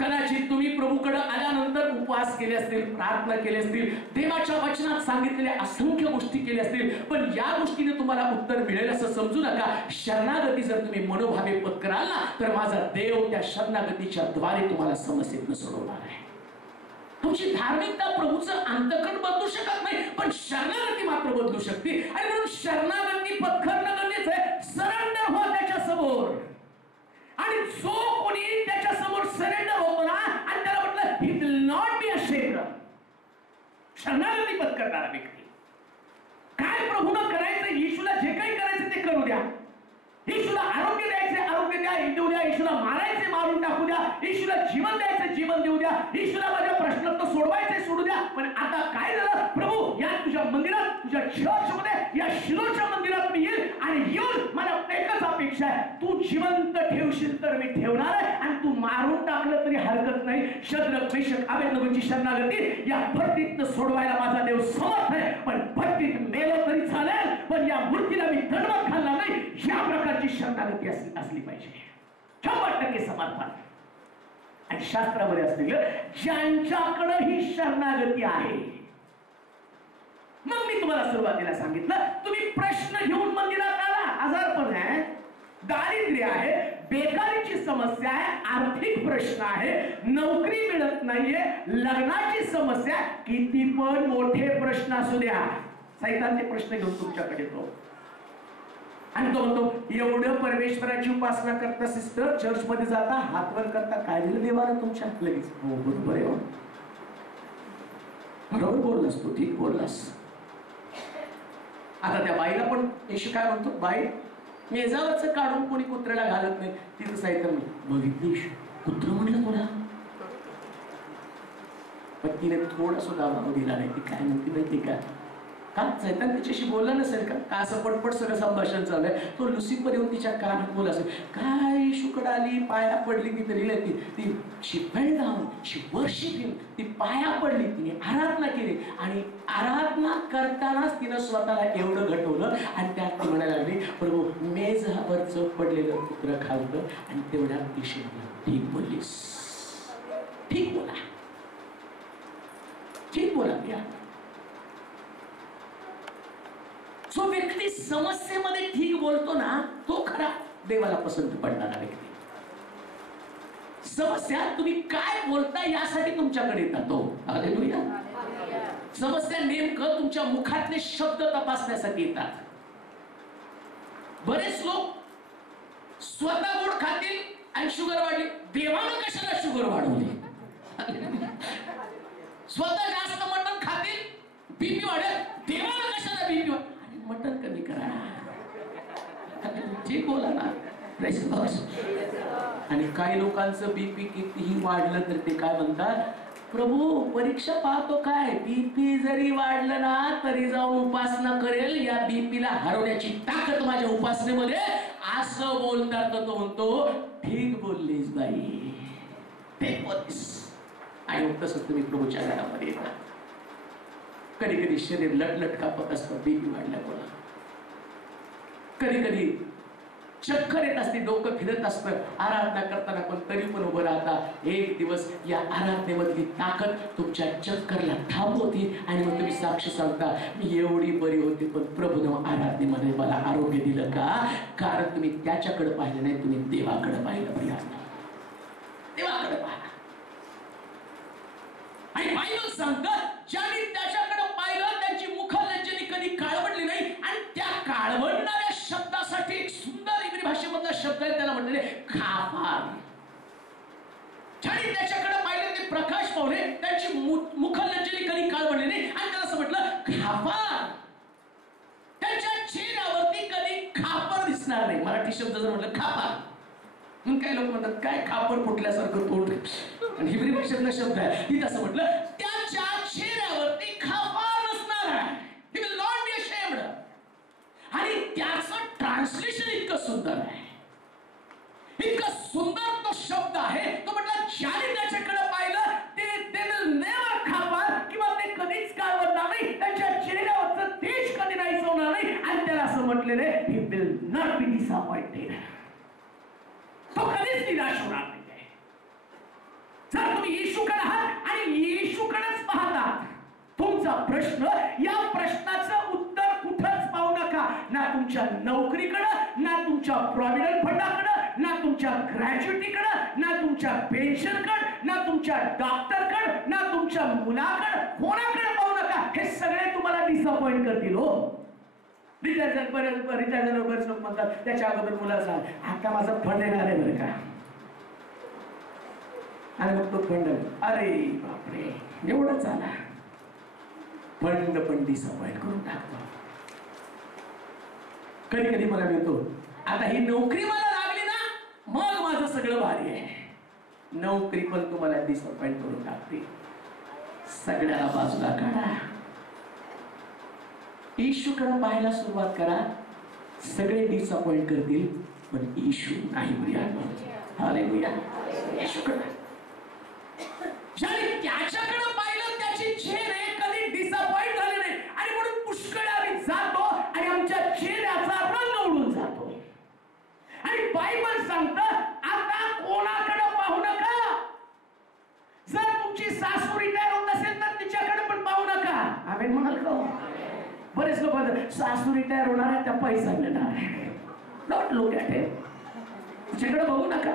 कदाचित तुम्ही प्रभूकडे आल्यानंतर उपवास केले असतील, प्रार्थना केली असतील, देवाच्या वचनात सांगितलेल्या असंख्य गोष्टी केल्या असतील, पण या गोष्टीने तुम्हाला उत्तर मिळेल असं समजू नका. शरणागती जर तुम्ही मनोभावे पत्कराल ना, तर माझा देव त्या शरणागतीच्या द्वारे तुम्हाला समस्येतनं सोडवणार आहे. तुमची धार्मिकता प्रभूचं अंतकण बदलू शकत नाही, पण शरणागती मात्र बदलू शकते. आणि म्हणून शरणागती पत्करणं गरजेचं आहे. सरेंडर हो त्याच्या समोर. आणि जो कोणी त्याच्या समोर सरेंडर होतो ना, आणि त्याला म्हटलं he will not be ashamed, शरणागती पत्करणारा व्यक्ती, काय प्रभूनं करायचं, येशूला जे काही करायचं ते करू द्या. येशूला आरोग्य द्यायचे आरोग्य द्या, देऊ द्या. येशूला मारायचे मारून टाकू द्या. येशूला जीवन द्यायचं जीवन देऊ द्या. येशूला माझ्या प्रश्नात सोडवायचे सोडू द्या. पण आता काय झालं, प्रभू या तुझ्या मंदिरात, तुझ्या चर्चमध्ये, या शिलोच्या मंदिरात मी येईल आणि येऊन मला एकच अपेक्षा आहे, तू जिवंत ठेवशील तर मी ठेवणार आहे, आणि तू मारून टाकलं तरी हरकत नाही. शद्रक मेशक अबेदनगोची शरणागती या भट्टीतनं सोडवायला माझा देव समर्थ आहे. पण भट्टीत मेलं तरी चालेल, पण या मूर्तीला मी दंडवत घालणार नाही. या प्रकारची शरणागती असली पाहिजे. 100% समर्पण. आणि शास्त्रामध्ये असलेलं ज्यांच्याकडे ही शरणागती आहे, मग मी तुम्हाला सुरुवातीला सांगितलं, तुम्ही प्रश्न घेऊन मंदिरात आला, आजारपण आहे, दारिद्र्य आहे, बेकारीची समस्या आहे, आर्थिक प्रश्न आहे, नोकरी मिळत नाहीये, लग्नाची समस्या, किती पण मोठे प्रश्न असू द्या, सैतानचे प्रश्न घेऊन तुमच्याकडे येतो. आणि तो म्हणतो, एवढं परमेश्वराची उपासना करता, सिस्टर चर्च मध्ये जाता, हातवर करता, काय दिलं देवाला तुमच्या? लगेच हो बरोबर आहे, बरोबर बोललास तू, ठीक बोललास. आता त्या बाईला पण येशू काय म्हणतो, बाई मेजावरचं काढून कोणी कुत्र्याला घालत नाही. तिथं साहित्य बघितली, कुत्र म्हणलं तुला, पण तिने थोडा सुद्धा भाव दिला नाही. ती काय म्हणते माहिती का, सैतान तिच्याशी बोलला नसेल का असं पटपट सगळं संभाषण चालू आहे. तो लुसिफर येऊन तिच्या कानात बोला असेल, काय शुकड आली, पाया पडली. ती तरी ती शी फेल डाऊन, शी वर्शिप हिम, ती पाया पडली, तिने आराधना केली. आणि आराधना करतानाच तिनं स्वतःला एवढं घटवलं. आणि त्यात ती म्हणायला लागली, प्रभू मेजावरचं पडलेलं कुत्र खाल्लं. आणि तेवढ्या दिवशी ठीक बोललीस, ठीक बोला, ठीक बोला. जो व्यक्ती समस्येमध्ये ठीक बोलतो ना, तो खरा देवाला पसंत पडणारा व्यक्ती. समस्या तुम्ही काय बोलता यासाठी तुमच्याकडे येतात. तो हालेलुया. समस्या नेमकं तुमच्या मुखातले शब्द तपासण्यासाठी येतात. बरेच लोक स्वतः गोड खातील आणि शुगर वाढली. देवानं कशाला शुगर वाढवली? स्वतः जास्त मटण खातील, बीपी वाढेल. देवानं कशाला बीपी वाढ? मटण कमी करा, ठीक बोला ना. आणि काही लोकांचं बीपी कितीही वाढलं तर ते काय म्हणतात, प्रभू परीक्षा पाहतो काय, बीपी जरी वाढलं ना तरी जाऊन उपासना करेल, या बीपीला हरवण्याची ताकद माझ्या उपासनेमध्ये, असं बोलतात. तो म्हणतो, ठीक बोललीस बाई, ठीक बोललीस. आणि तसंच तुम्ही प्रभूच्या घरामध्ये येतात. कधी कधी शरीर लटलट कापत असतं बीपी वाढल्यामुळे. कधी कधी चक्कर येत असते, डोकं फिरत असतं आराधना करताना, पण तरी पण उभं राहता. एक दिवस या आराधनेमधली ताकद तुमच्या चक्करला थांबवते आणि मग तुम्ही साक्ष सांगता, मी एवढी बरी होती पण प्रभूनं आराधनेमध्ये मला आरोग्य दिलं का? कारण तुम्ही त्याच्याकडे पाहिलं नाही, तुम्ही देवाकडे पाहिलं. प्रियांनो, देवाकडे पाहिलं. आणि बायबल सांगतं, ज्यांनी त्याच्याकडे पाहिलं त्यांची मुखलज्जनी कधी काळवडली नाही. आणि त्या काळवडणाऱ्या शब्दासाठी एक सुंदर इब्री भाषेमधला शब्द आहे, त्याला म्हणलेले खाफार. ज्यांनी त्याच्याकडे पाहिलं ते प्रकाश पावले, त्यांची मुखलज्जनी कधी काळवडली नाही. आणि त्याला असं म्हटलं खाफार. त्यांच्या चेहऱ्यावरती कधी खापर दिसणार नाही. मराठी शब्द जर म्हटलं खाफार, मग काही लोक म्हणतात काय खापर फुटल्यासारखं तोंड. आणि हिब्री भाषेतला शब्द आहे, ती तसं म्हटलं, त्याच्या चेहऱ्यावरती खापर नसणार आहे. He will not be ashamed. आणि त्याचं ट्रान्सलेशन इतकं सुंदर आहे, इतकं सुंदर तो शब्द आहे. तो म्हटलं, ज्याने त्याच्याकडे पाहिलं ते will never खापर, किंवा ते कधीच काळवडणार नाही, त्यांच्या चेहऱ्यावरचं तेज कधी नाही होणार नाही. आणि त्याला असं म्हटलेलं आहे, he will not be disappointed. तो कधीच निराश होणार नाही. जर तुम्ही येशूकडे आहात आणि येशूकडेच पाहतात, तुमचा प्रश्न, या प्रश्नाचं उत्तर कुठंच पाहू नका. ना तुमच्या नोकरीकडं, ना तुमच्या प्रॉव्हिडंट फंडाकडं, ना तुमच्या ग्रॅज्युएटीकडं, ना तुमच्या पेन्शनकडं, ना तुमच्या डॉक्टरकडं, ना तुमच्या मुलाकडं, कोणाकडे पाहू नका. हे सगळे तुम्हाला डिसअपॉइंट करतील. हो, रिटायर बरेच लोक म्हणतात, त्याच्या अगोदर मुला सांग, आता माझा फंड येणार आहे बरं का. आणि मग तो फंड, अरे बापरे एवढंच आला, फंड पण डिसअपॉइंट करून टाकतो. कधी कधी मला मिळतो, आता ही नोकरी मला लागली ना, मग माझं सगळं भारी आहे. नोकरी पण तुम्हाला डिसअपॉइंट करून टाकते. सगळ्याला बाजूला काढा, येशूकडे पाहायला सुरुवात करा. सगळे डिसअपॉइंट करतील पण येशू नाही. हालेलुया. येशूकडे, ज्याने त्याच्याकडे पाहिलं त्याचे चेहरे कधी डिसअपॉइंट झाले नाही. आणि म्हणून पुष्कळ आम्ही जातो आणि आमच्या चेहऱ्याचा रंग उडून जातो. आणि बायबल सांगतं, आता कोणाकडे पाहू नका. जर तुमची सासू रिटायर होत असेल तर तिच्याकडे पण पाहू नका. आम्ही म्हणाल का? बरेच लोक सासू रिटायर होणार आहे, त्या पैसा मिळणार आहे. Not look at it. तिच्याकडे बघू नका.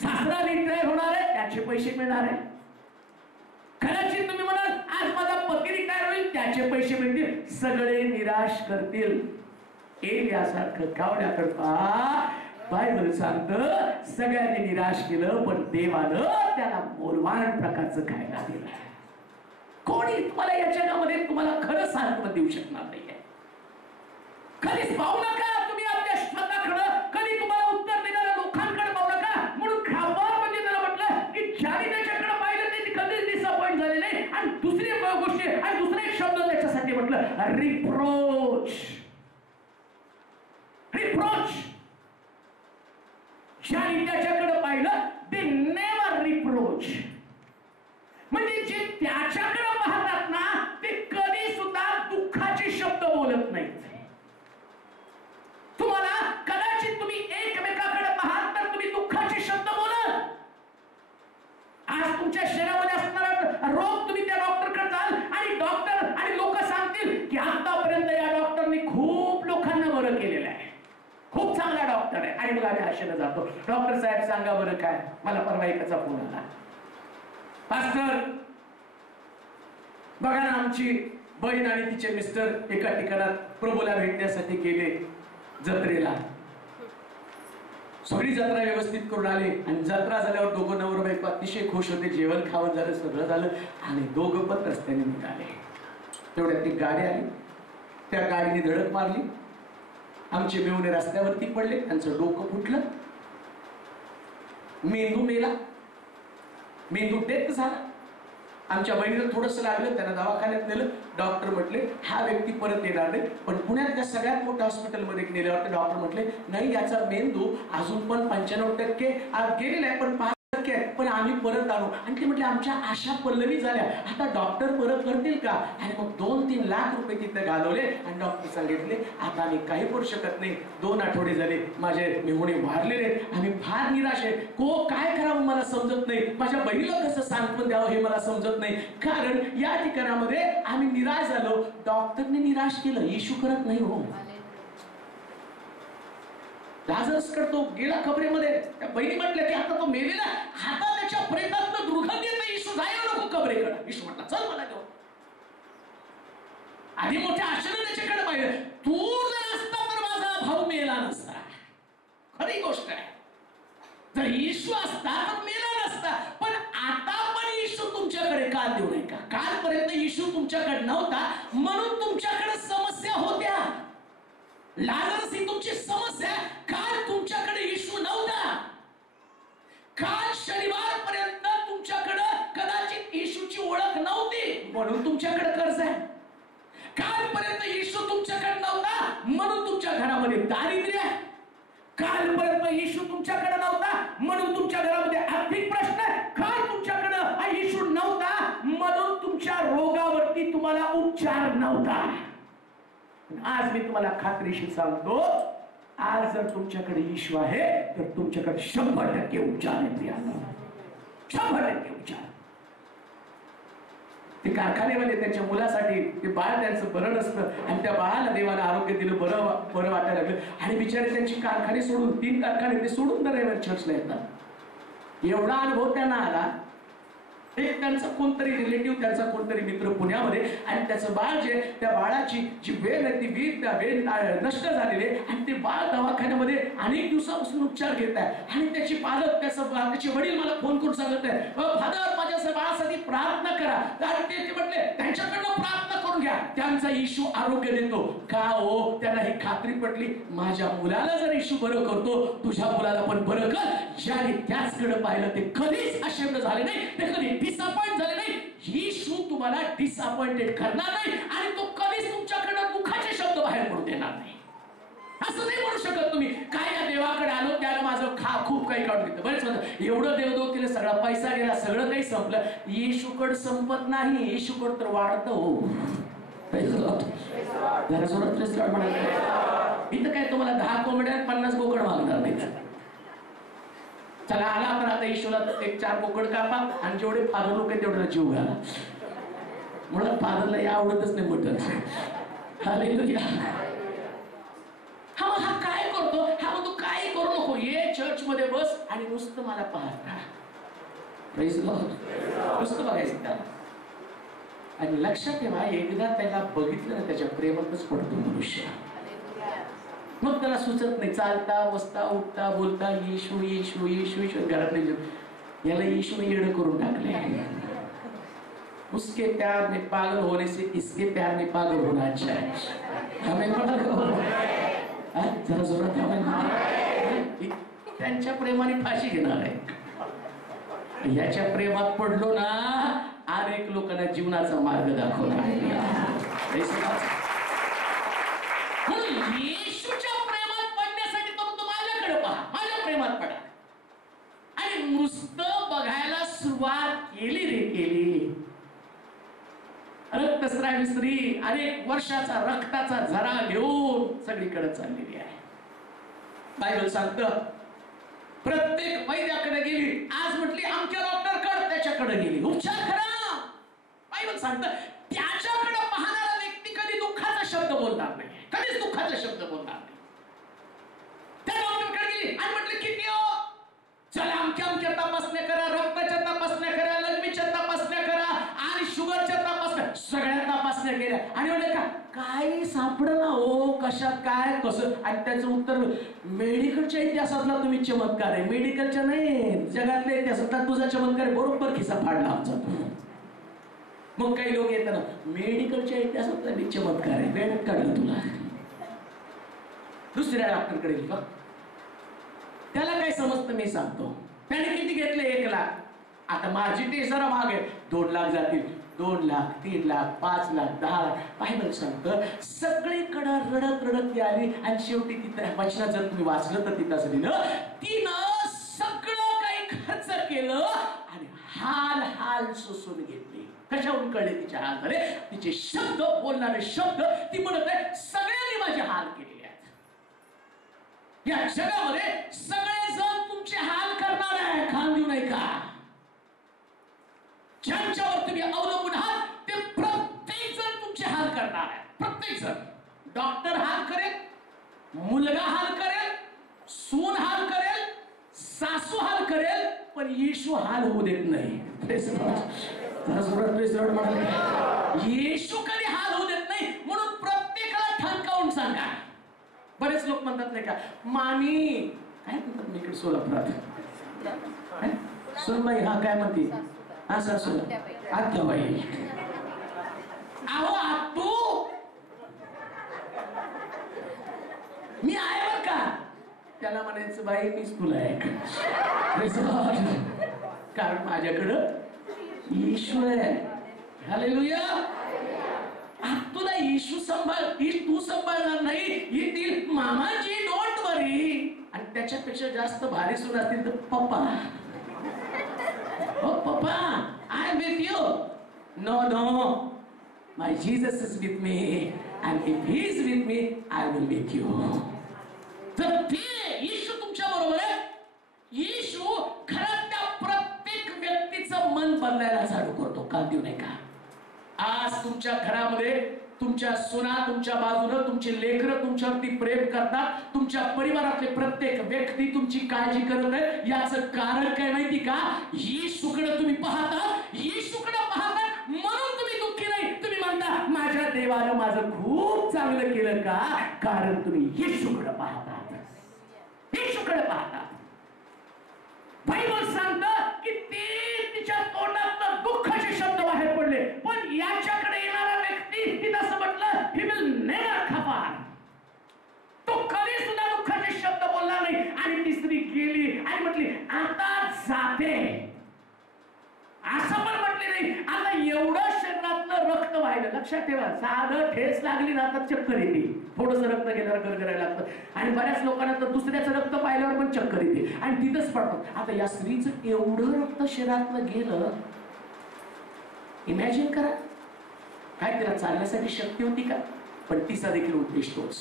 सासरा रिटायर होणार आहे, त्याचे पैसे मिळणार आहे. कदाचित तुम्ही म्हणाल, आज माझा पती रिटायर होईल, त्याचे पैसे मिळतील. सगळे निराश करतील. एलियासारखं कावड्याकडे पहा. बायबल सांगतं, सगळ्यांनी निराश केलं पण देवानं त्याला मोलवान प्रकारचं खायला दिलं. कोणी तुम्हाला या जगामध्ये तुम्हाला खरं सार्थ देऊ शकणार नाहीये. कधीच पाहू नका तुम्ही आपल्या स्वतःकडे, कधी तुम्हाला उत्तर देणाऱ्या लोकांकडे पाहू नका. म्हणून खापर म्हणजे त्याला म्हटलं की ज्याने त्याच्याकडे पाहिलं ते कधीच डिसअपॉइंट झाले नाही. आणि दुसरी गोष्ट, आणि दुसरा एक शब्द त्याच्यासाठी म्हटलं, रिप्रोच. रिप्रोच. ज्याने त्याच्याकडे पाहिलं ते नेव्हर रिप्रोच. म्हणजे जे त्याच्याकडे पाहतात ना, ते कधी सुद्धा दुःखाचे शब्द बोलत नाहीत. तुम्हाला कदाचित तुम्ही एकमेकाकडे पाहात तर तुम्ही दुःखाचे शब्द बोलाल. आज तुमच्या शरीरामध्ये असणारा रोग, तुम्ही त्या डॉक्टरकडे जाल आणि डॉक्टर आणि लोक सांगतील की आतापर्यंत या डॉक्टरने खूप लोकांना बरं केलेलं आहे, खूप चांगला डॉक्टर आहे. आणि मग आम्ही आशेने जातो, डॉक्टर साहेब सांगा बरं काय. मला परवा एकाचा फोन आला, पास्टर बघा ना, आमची बहीण आणि तिचे मिस्टर एका ठिकाणात प्रभूला भेटण्यासाठी गेले जत्रेला. सगळी जत्रा व्यवस्थित करून आले आणि जत्रा झाल्यावर दोघं नवरा बायको अतिशय खुश होते. जेवण खावण झालं, सगळं झालं आणि दोघं पण रस्त्याने निघाले. तेवढ्यात ती गाडी आली, त्या गाडीने धडक मारली. आमचे मेवणे रस्त्यावरती पडले, त्यांचं डोकं फुटलं, मेंदू मेला, मेंदू डेथ झाला. आमच्या बहिणीला थोडंसं लागलं, त्यांना दवाखान्यात नेलं. डॉक्टर म्हटले हा व्यक्ती परत येणार नाही. पण पुण्यातल्या सगळ्यात मोठ्या हॉस्पिटलमध्ये नेल्यावर डॉक्टर म्हटले नाही, याचा मेंदू अजून पण 95% गेलेला आहे, पण 5% आहे. पण आम्ही परत आलो. आणि ते म्हटले आमच्या आशा पल्लवी झाल्या, आता डॉक्टर परत करतील का? आणि मग 2-3 लाख रुपये तिथे घालवले आणि डॉक्टर सांगितले आता आम्ही काही करू शकत नाही. 2 आठवडे झाले माझे मेहुणे वारलेले, आम्ही फार निराश आहे. काय करावं मला समजत नाही, माझ्या बहिणीला कसं सांत्वन द्यावं हे मला समजत नाही, कारण या ठिकाणामध्ये आम्ही निराश झालो. डॉक्टरने निराश केलं, येशू करत नाही हो. लाजरस करतो गेला कबरेमध्ये. त्या बहिणी म्हटलं की आता तो मेलेला, आता त्याच्या प्रेतातनं दुर्गंध येतं, येशू जायला नको कबरेकडे. येशू म्हटला चल मला घेऊन. आधी मोठ्या आशेने त्याच्याकडे पाहिलं, तू जर असता तर माझा भाऊ मेला नसता. खरी गोष्ट आहे, जर येशू असता तर मेला नसता. पण आता पण येशू तुमच्याकडे का देऊ नये का? कालपर्यंत येशू तुमच्याकडे नव्हता म्हणून तुमच्याकडे समस्या होत्या. लाजरस ही तुमची समस्या, काल तुमच्याकडे येशू नव्हता. काल शनिवारपर्यंत तुमच्याकडे कदाचित येशूची ओळख नव्हती म्हणून तुमच्याकडे कर्ज आहे. कालपर्यंत येशू तुमच्याकडे नव्हता म्हणून तुमच्या घरामध्ये दारिद्र्य आहे. कालपर्यंत येशू तुमच्याकडे नव्हता म्हणून तुमच्या घरामध्ये आर्थिक प्रश्न आहे. काल तुमच्याकडे येशू नव्हता म्हणून तुमच्या रोगावरती तुम्हाला उपचार नव्हता. आज मी तुम्हाला खात्रीशीर सांगतो, आज जर तुमच्याकडे येशू आहे तर तुमच्याकडे 100% उपचार आहे. 100% उपचार. ते कारखानेवाले त्यांच्या मुलासाठी ते बाळ त्यांचं बरं नसतं आणि त्या बाळाला देवाला आरोग्य दिलं, बरं वाटायला लागलं. आणि बिचारे त्यांची कारखाने सोडून 3 कारखाने ते सोडून तर चर्चला येतात. एवढा अनुभव त्यांना आला. एक त्यांचा कोणतरी रिलेटिव्ह, त्यांचा कोणतरी मित्र पुण्यामध्ये, आणि त्याचं बाळ जे, त्या बाळाची जी वेल आहे ती वेल नष्ट झालेली आहे आणि ते बाळ दवाखान्यामध्ये अनेक दिवसापासून उपचार घेत आहे. आणि त्याची पालक, त्याचे वडील मला फोन करून सांगत आहे, फादर माझ्या बाळासाठी प्रार्थना करा. आणि ते म्हटले त्यांच्याकडनं प्रार्थना करून घ्या, त्यांचा येशू आरोग्य देतो. का हो? त्यांना ही खात्री पटली, माझ्या मुलाला जर येशू बरं करतो, तुझ्या मुलाला पण बरं कर. ज्याने त्याचकडे पाहिलं ते कधीच आश्चर्य झाले नाही, ते कधी डिसअपॉइंट झाले नाही. येशू तुम्हाला डिसअपॉइंटेड करणार नाही आणि तो कधीच तुमच्याकडे दुःखाचे शब्द बाहेर पडू देणार नाही. असं नाही म्हणू शकत तुम्ही, काय या देवाकडे आलो त्याला माझं खूप काही काढून घेतलं. बरेच म्हणतात एवढं देवदेव केलं, सगळा पैसा गेला, सगळं काही संपलं. येशूकडे संपत नाही, येशूकडे तर वाढतं हो. जरा जोरात म्हणाल. इथं काय तुम्हाला 10 कोंबड्या 50 बोकड मागणार नाही. चला आला पण आता येशूला 1-4 बोकड कापा आणि जेवढे फादर लोक आहेत तेवढ्याला जीव घाला. म्हणून फादरला या आवडतच नाही मटण. हालेलुया. हा काय करतो? हा म्हणतो काही करू नको, ये चर्च मध्ये बस आणि नुसतं मला पाहत राहा. नुसतं बघायचं त्याला. आणि लक्षात ठेवा, एकदा त्याला बघितलं ना त्याच्या प्रेमातच पडतो मनुष्य. मग त्याला सुचत नाही, चालता बसता उठता बोलता येशू येशू येशू येशू. घरातले याला येशूने येडं करून टाकले. उसके प्यार में पागल होने से इसके प्यार में पागल होना अच्छा है. हमें जरा जोरात त्यांच्या प्रेमाने फाशी घेणार आहे. याच्या प्रेमात पडलो ना, अनेक लोकांना जीवनाचा मार्ग दाखवला. येशूच्या प्रेमात पडण्यासाठी तो माझ्याकडे पहा, माझ्या प्रेमात पडा. आणि नुसतं बघायला सुरुवात केली रे केली. रक्तस्रावी स्त्री अनेक वर्षाचा रक्ताचा झरा घेऊन सगळीकडे चाललेली आहे. बायबल सांगतं प्रत्येक वैद्याकडे गेली. आज म्हटली आमच्या डॉक्टरकडे, त्याच्याकडे गेली, उपचार करा. बायबल सांगतं त्याच्याकडे पाहणारा व्यक्ती कधी दुःखाचा शब्द बोलणार नाही, कधीच दुःखाचा शब्द बोलणार नाही. त्या डॉक्टरकडे गेली आणि म्हटलं किती हो, चला आमच्या तपासण्या करा, रक्ताच्या तपासण्या करा, लघवीच्या तपासण्या करा आणि शुगरच्या तपासण्या, सगळ्या तपासण्या केल्या. आणि म्हटलं का काही सापडलं हो, कशात काय कसं. आणि त्याचं उत्तर मेडिकलच्या इतिहासातला तुम्ही चमत्कार आहे, मेडिकलच्या नाही जगातल्या इतिहासातला तुझा चमत्कार आहे. बरोबर खिसा फाडला आमचा. मग काही लोक येतात ना, मेडिकलच्या इतिहासातला मी चमत्कार आहे, वेळात काढलं तुला. दुसऱ्या डॉक्टरकडे गेला, त्याला काय समजतं मी सांगतो. त्याने किती घेतले? 1 लाख. आता माझी ते जरा महाग आहे, 2 लाख जातील. 2 लाख, 3 लाख, 5 लाख, 10 लाख. बायबल सांगतं सगळीकडे रडत रडत ती आली आणि शेवटी तिथं वचनात जर तुम्ही वाचलं तर तिथं असं लिहिलं, तिनं सगळं काही खर्च केलं हाल हाल सोसून घेतले. कशावरून कळले तिचे हाल झाले? तिचे शब्द, बोलणारे शब्द. ती म्हणत आहे सगळ्यांनी माझे हाल केलेले आहेत. या जगामध्ये सगळेजण तुमचे हाल करणार आहे, खान देऊ नाही का? ज्यांच्यावर तुम्ही अवलंबून आहात ते प्रत्येक जण तुमचे हाल करणार आहे. प्रत्येक जण. डॉक्टर हाल करेल, मुलगा हाल करेल, सून हाल करेल, सासू हाल करेल, पण येशू हाल होऊ देत नाही. येशू कधी हाल होऊ देत नाही. म्हणून प्रत्येकाला ठणकावून सांगा. बरेच लोक म्हणतात नाही का, मामी काय म्हणतात मी इकडे सोलापुरात, सुनबाई, हा काय म्हणते, हा सासू, आत्याबाई, अहो आत्तू मी आहे बर का. त्याला म्हणायचं बाई मीच तुला आहे. कारण माझ्याकडं येशू आहे. हालेलुया. तुला येशू सांभाळ, तू सांभाळणार नाही, येतील मामाजी, डोंट वरी. आणि त्याच्यापेक्षा जास्त भारी सून असतील तर पप्पा, हो पप्पा, I am with you. No no, my Jesus is with me, and if he is with me, I will with you. तर ते येशू तुमच्या बरोबर आहे. येशू घरातल्या प्रत्येक व्यक्तीचं मन बदलायला चालू करतो. का देऊ नाही का? आज तुमच्या घरामध्ये तुमच्या सुना तुमच्या बाजूने, तुमचे लेकरं तुमच्यावरती प्रेम करतात. तुमच्या परिवारातले प्रत्येक व्यक्ती तुमची काळजी करत आहे. याचं कारण काय माहिती का? येशूकडे तुम्ही पाहता, येशूकडे पाहता म्हणून तुम्ही दुःखी नाही. तुम्ही म्हणता माझ्या देवानं माझं खूप चांगलं केलं का? कारण तुम्ही येशूकडे पाहतात, येशूकडे पाहतात. बायबल सांगतं की ते तिच्या तोंडातनं दुःखाचे शब्द बाहेर पडले, पण याच्याकडे येणारा व्यक्ती तिथं असं म्हटलं, ही विल नेव्हर खफार. तो कधी सुद्धा दुःखाचे शब्द बोलला नाही. आणि ती स्त्री गेली आणि म्हटली आता जाते. असं पण म्हटले नाही आता एवढं शरीरातलं रक्त व्हायला. लक्षात ठेवा, साधं ठेच लागली ना तर चक्कर येते. थोडंसं रक्त गेल्यावर गरगरायला लागतं. आणि बऱ्याच लोकांना तर दुसऱ्याचं रक्त पाहिल्यावर पण चक्कर येते आणि तिथंच पडतात. आता या स्त्रीचं एवढं रक्त शरीरातलं गेलं, इमॅजिन करा. काय तिला चालण्यासाठी शक्ती होती का? पण तिचा देखील उद्देश तोच.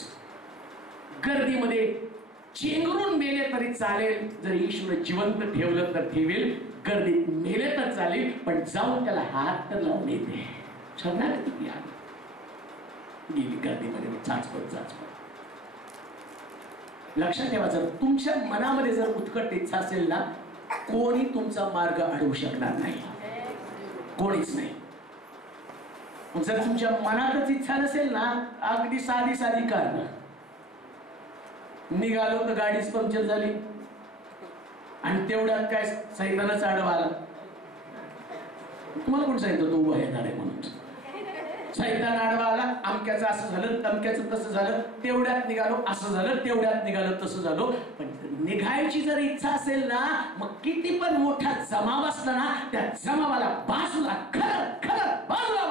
गर्दीमध्ये चेंगरून मेले तरी चालेल, जर येशूने जिवंत ठेवलं तर ठेवेल. गर्दीत मेले तर चालेल, पण जाऊन त्याला हात तर लावून येते. ठरणार किती गेली गर्दीमध्ये चाचपत. लक्षात ठेवा, जर तुमच्या मनामध्ये जर उत्कट इच्छा असेल ना, कोणी तुमचा मार्ग अडवू शकणार नाही, कोणीच नाही. जर तुमच्या मनातच इच्छा नसेल ना, अगदी साधी कारण, निघालो तर गाडीच पंक्चर झाली आणि तेवढ्यात काय सैतानच आडवा आला. तुम्हाला कोण सांगितलं तो उभा येणार आहे म्हणून? सैतान आडवा आला, अमक्याचं असं झालं, तमक्याचं तसं झालं, तेवढ्यात निघालो असं झालं, तेवढ्यात निघालो तसं झालो. पण निघायची जर इच्छा असेल ना, मग किती पण मोठा जमाव असला ना, त्या जमावाला बाजूला बाजूला.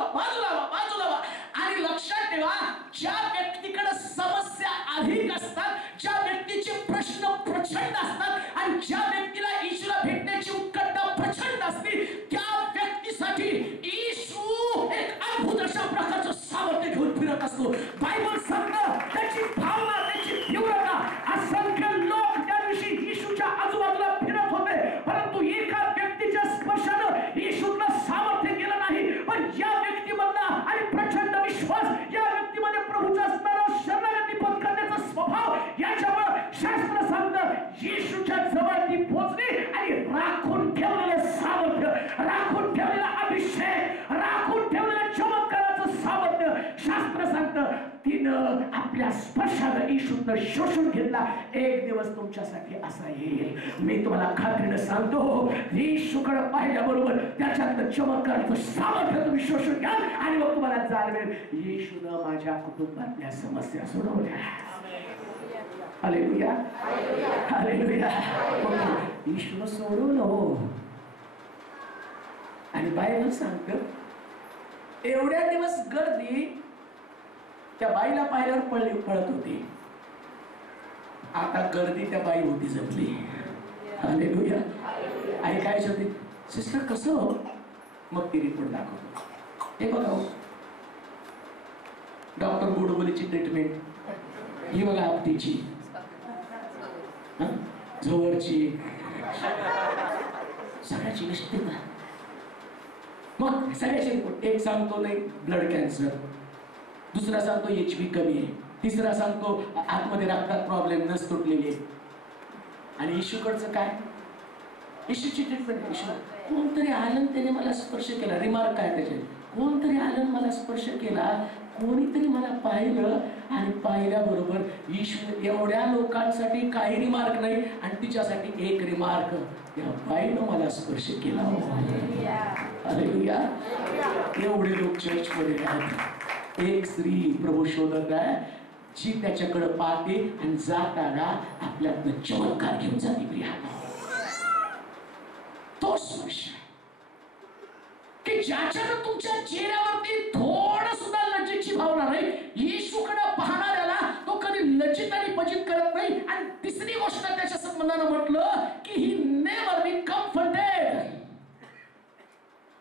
आणि लक्षात ठेवा, ज्या व्यक्तीकडे समस्या अधिक असतात, ज्या व्यक्तीचे प्रश्न प्रचंड असतात आणि ज्या व्यक्तीला येशूला भेटण्याची उत्कंठा प्रचंड असते, त्या व्यक्तीसाठी येशू एक अद्भुत अशा प्रकारचं सामर्थ्य घेऊन फिरत असतो. बायबल सांगतं त्याची भावना, त्याची तीव्रता. असंख्य लोक त्या दिवशी येशूच्या आजूबाजूला फिरत होते, परंतु एका व्यक्तीच्या स्पर्शानं येशूला सामर्थ्य गेलं नाही. पण या व्यक्तीमधला आणि प्रचंड विश्वास, या व्यक्तीमध्ये प्रभूचा असणारा शरणागती पत्करण्याचा स्वभाव, याच्यामुळे शास्त्र सांगतं येशूच्या जवळ ती पोहोचली आणि राखून ठेवलेलं सामर्थ्य, राखून ठेवलेला अभिषेक, राखून ठेवलेलं चमत्काराचं सामर्थ्य, शास्त्र सांगतं तिनं आपल्या स्पर्शानं येशूनं शोषून घेतला. एक दिवस तुमच्यासाठी असा येईल, मी तुम्हाला खात्रीनं सांगतो. येशूकडे पाहिल्याबरोबर त्याच्यातलं चमत्काराचं सामर्थ्य तुम्ही शोषून घ्या आणि मग तुम्हाला जाणवेल येशूनं माझ्या कुटुंबातल्या समस्या सोडवल्या. Hallelujah, hallelujah. येशूनं सोडवलं हो. आणि बायबल सांगतं एवढ्या दिवस गर्दी त्या बाईला पाहिल्यावर पळत होती. आता गर्दी त्या बाई होती जमली. हालेलुया. आणि काय होती? सिस्टर कसं हो? मग ती रिपोर्ट दाखवतो. हे बघा हो, डॉक्टर गोडबोलीची ट्रीटमेंट ही बघा, आपटीची, झोवरची, सगळ्याची लिस्ट देता. मग सगळ्याचे रिपोर्ट, एक सांगतो नाही ब्लड कॅन्सर, दुसरा सांगतो HP कमी आहे, तिसरा सांगतो आतमध्ये रक्तात प्रॉब्लेम, नस तुटलेली आहे. आणि इशूकडचं काय? इशूची ट्रीटमेंट. इशू कोणतरी आलं त्याने मला स्पर्श केला, रिमार्क काय त्याचे, कोणतरी आलं मला स्पर्श केला, कोणीतरी मला पाहिलं आणि पाहिल्याबरोबर इशू. एवढ्या लोकांसाठी काही रिमार्क नाही आणि तिच्यासाठी एक रिमार्क, या बाईनं मला स्पर्श केला. हालेलुया. एवढे लोक चर्चमध्ये आहेत. एक स्त्री प्रभू शोधत आहे जी त्याच्याकडे पाहते आणि जाताना आपल्यातनं चमत्कार घेऊन जाते. प्रिया, तो स्पर्श की ज्याच्यानं तुमच्या चेहऱ्यावरती थोडं सुद्धा लज्जेची भावना नाही. येशूकडे पाहणाऱ्याला तो कधी लज्जित आणि पजित करत नाही. आणि तिसरी गोष्ट त्याच्या संबंधानं म्हटलं की ही नेव्हर बी कम्फर्टेड.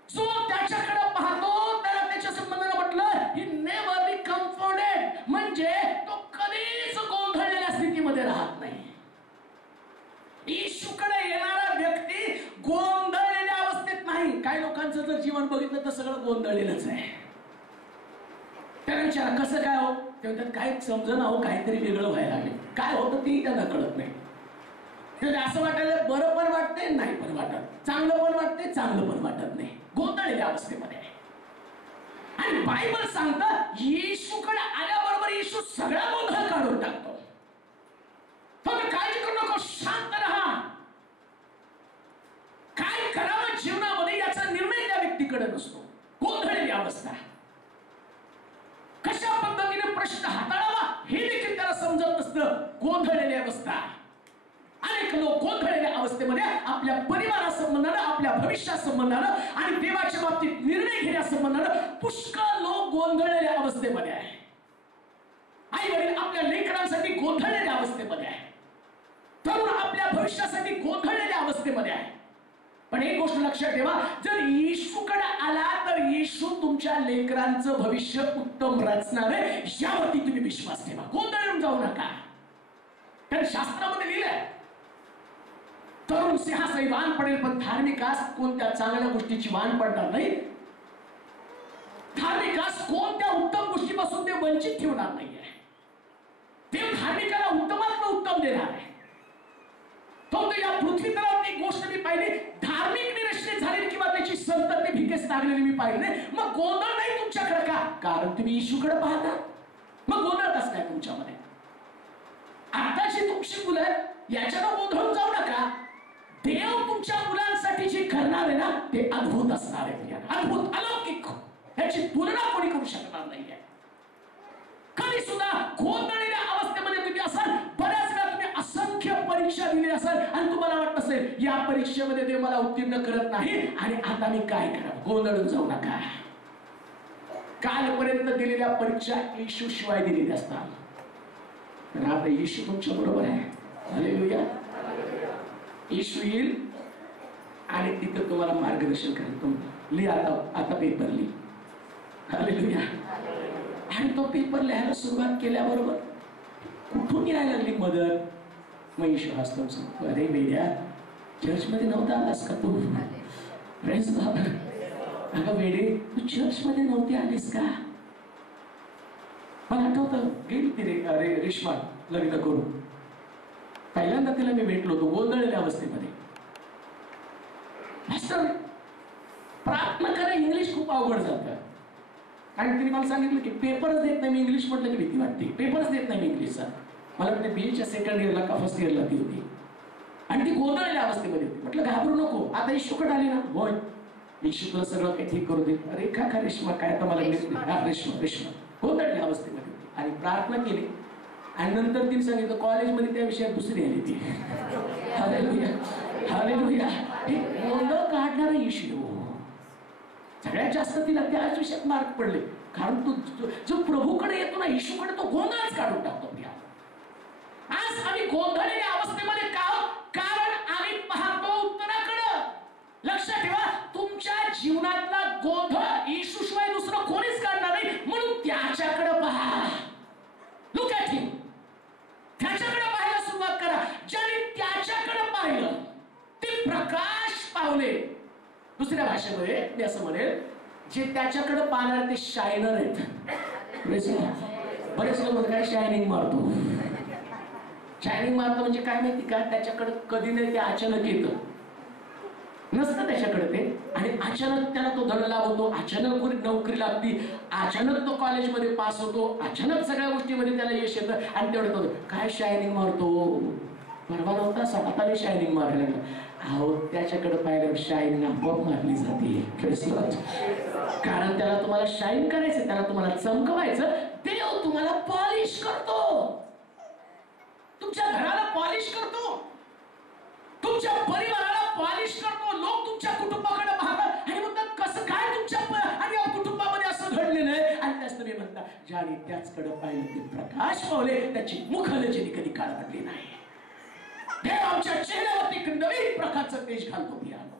जो त्याच्याकडे पाहतो त्याला त्याच्या संबंधानं म्हटलं ही नेव्हर बी कम्फर्टेड, म्हणजे तो कधीच गोंधळलेल्या स्थितीमध्ये राहत नाही. येशूकडे येणारा व्यक्ती गोंधळलेल्या अवस्थेत नाही. काही लोकांचं जर जीवन बघितलं तर सगळं गोंधळलेलंच आहे. त्याला विचारा कसं काय हो, ते म्हणतात काय समजणं हो, काहीतरी वेगळं व्हायला लागले. काय होतं तेही त्यांना कळत नाही. असं वाटायला बरं पण वाटते, नाही पण वाटत, चांगलं पण वाटते, चांगलं पण वाटत नाही. गोंधळलेल्या अवस्थेमध्ये. आणि बायबल सांगतं येशूकडे आल्याबरोबर येशू सगळा गोंधळ काढून टाकतो. फक्त काळजी करू नको, शांत राहा. काय करावं जीवनामध्ये याचा निर्णय त्या व्यक्तीकडे नसतो. गोंधळलेली अवस्था, कशा पद्धतीने प्रश्न हाताळावा हे देखील त्याला समजत नसतं. गोंधळलेली अवस्था. अनेक लोक गोंधळलेल्या अवस्थेमध्ये आपल्या परिवारासंबंधानं, आपल्या भविष्यासंबंधानं आणि देवाच्या बाबतीत निर्णय घेण्यासंबंधानं पुष्कळ लोक गोंधळलेल्या अवस्थेमध्ये आहे. आई वडील आपल्या लेकरांसाठी गोंधळलेल्या अवस्थेमध्ये आहे. तरुण आपल्या भविष्यासाठी गोंधळलेल्या अवस्थेमध्ये आहे. पण एक गोष्ट लक्षात ठेवा, जर येशूकडे आला तर येशू तुमच्या लेकरांचं भविष्य उत्तम रचणार आहे, यावरती तुम्ही विश्वास ठेवा. गोंधळून जाऊ नका. कारण शास्त्रामध्ये लिहिलंय तरुण सिंहासही वाण पडेल पण धार्मिकास कोणत्या चांगल्या गोष्टीची वाण पडणार नाही. धार्मिकास कोणत्या उत्तम गोष्टीपासून ते वंचित ठेवणार नाहीये. ते धार्मिकाला उत्तमात उत्तम देणार आहे. तो या पृथ्वी तलावरती एक गोष्ट मी पाहिली, धार्मिक निरश्चित झालेली किंवा त्याची संतती भिकेस लागलेली मी पाहिली नाही. मग गोंधळ नाही तुमच्याकडे का? कारण तुम्ही येशूकडे पाहता. मग गोंधळ कसं काय तुमच्यामध्ये? आताची तुमची मुलं याच्यानं गोंधळून जाऊ नका. देव तुमच्या मुलांसाठी जे करणार आहे ना ते अद्भुत असणार आहे. अद्भुत, अलौकिक, याची तुलना कोणी करू शकणार नाहीये. कधी सुद्धा गोंधळलेल्या अवस्थेमध्ये तुम्ही असाल. बऱ्याच वेळा तुम्ही असंख्य परीक्षा दिली असाल आणि तुम्हाला वाटत असेल या परीक्षेमध्ये देव मला उत्तीर्ण करत नाही आणि आता मी काय करावं. गोंधळून जाऊ नका. कालपर्यंत दिलेल्या परीक्षा येशू शिवाय दिलेल्या असतात. पण आता येशू तुमच्या बरोबर आहे. हालेलुया. येशू येईल आणि तिथं तुम्हाला मार्गदर्शन करेल. लिहा आता पेपर लिही. हालेलुया. आणि तो पेपर लिहायला सुरुवात केल्याबरोबर कुठून यायला लागली मदत. मग येशू हसतो सांगतो, अरे बेड्या, चर्चमध्ये नव्हता आलास का तू? Praise God. अगं बेडे, तू चर्चमध्ये नव्हती आलीस का? मला आठवतं गेली ती अरे रेश्मा लग्न करून. पहिल्यांदा तिला मी भेटलो होतो गोंधळलेल्या अवस्थेमध्ये. मास्टर प्रार्थना करा, इंग्लिश खूप अवघड जातं. आणि तिने मला सांगितलं की पेपरच देत नाही मी. इंग्लिश म्हटलं की भीती वाटते. पेपरच देत नाही मी इंग्लिशचा. मला वाटतं BA सेकंड इयरला का फर्स्ट इयरला ती होती आणि ती गोंधळलेल्या अवस्थेमध्ये होती. म्हटलं घाबरू नको, आता येशूकडे आली ना, होय येशू तुला सगळं काही ठीक करू दे. अरे का रेश्मा काय आता मला रेश्मा गोंधळलेल्या अवस्थेमध्ये होती. आणि प्रार्थना केली आणि नंतर तिने सांगितलं कॉलेजमध्ये त्या विषयात दुसरी आली ती. Hallelujah, hallelujah. हे गोंधळ काढणारा येशू. सगळ्यात जास्त तिला त्याच विषयात मार्क पडले. कारण तो जो प्रभूकडे येतो ना, येशूकडे, तो गोंधळच काढून टाकतो. आज आम्ही गोंधळलेल्या अवस्थेमध्ये का? कारण आम्ही पाहतो उत्तराकडे. लक्षात ठेवा, तुमच्या जीवनातला गोंधळ येशूशिवाय दुसरं कोणीच काढणार नाही, म्हणून त्याच्याकडे पहा. लुक ॲट हिम. त्याच्याकडे पाहायला सुरुवात करा. ज्याने त्याच्याकडे पाहिलं ते प्रकाश पावले. दुसऱ्या भाषेमध्ये मी असं म्हणेल, जे त्याच्याकडे पाहणार ते शायनर आहेत. बरेच लोक काय शायनिंग मारतो. शायनिंग मारतो म्हणजे काय माहिती का, त्याच्याकडे कधी नाही, ते अचानक येतं, नसतं त्याच्याकडे ते, आणि अचानक त्याला तो धड लावतो, अचानक नोकरी लागती, अचानक तो कॉलेजमध्ये पास होतो, अचानक सगळ्या गोष्टीमध्ये त्याला यश येतं, आणि तेवढं तो काय शायनिंग मारतो. परवा नव्हता स्वतःने शायनिंग मारायला लागला. अहो, त्याच्याकडे पाहिलं शाईन आपोआप मारली जाते. कारण त्याला तुम्हाला शाईन करायचं, त्याला तुम्हाला चमकवायचं. देव तुम्हाला पॉलिश करतो, तुमच्या घराला पॉलिश करतो, तुमच्या परिवाराला पॉलिश करतो. लोक तुमच्या कुटुंबाकडे पाहतात आणि म्हणतात कसं काय तुमच्या आणि या कुटुंबामध्ये असं घडलेलं आहे, आणि त्याच तुम्ही म्हणता ज्याने त्याचकडे पाहिलं ते प्रकाश पावले, त्याची मुखलजेने कधी काळवडली नाही. देव आमच्या चेहऱ्यावरती नवीन प्रकारचं तेज घालतो पियानो.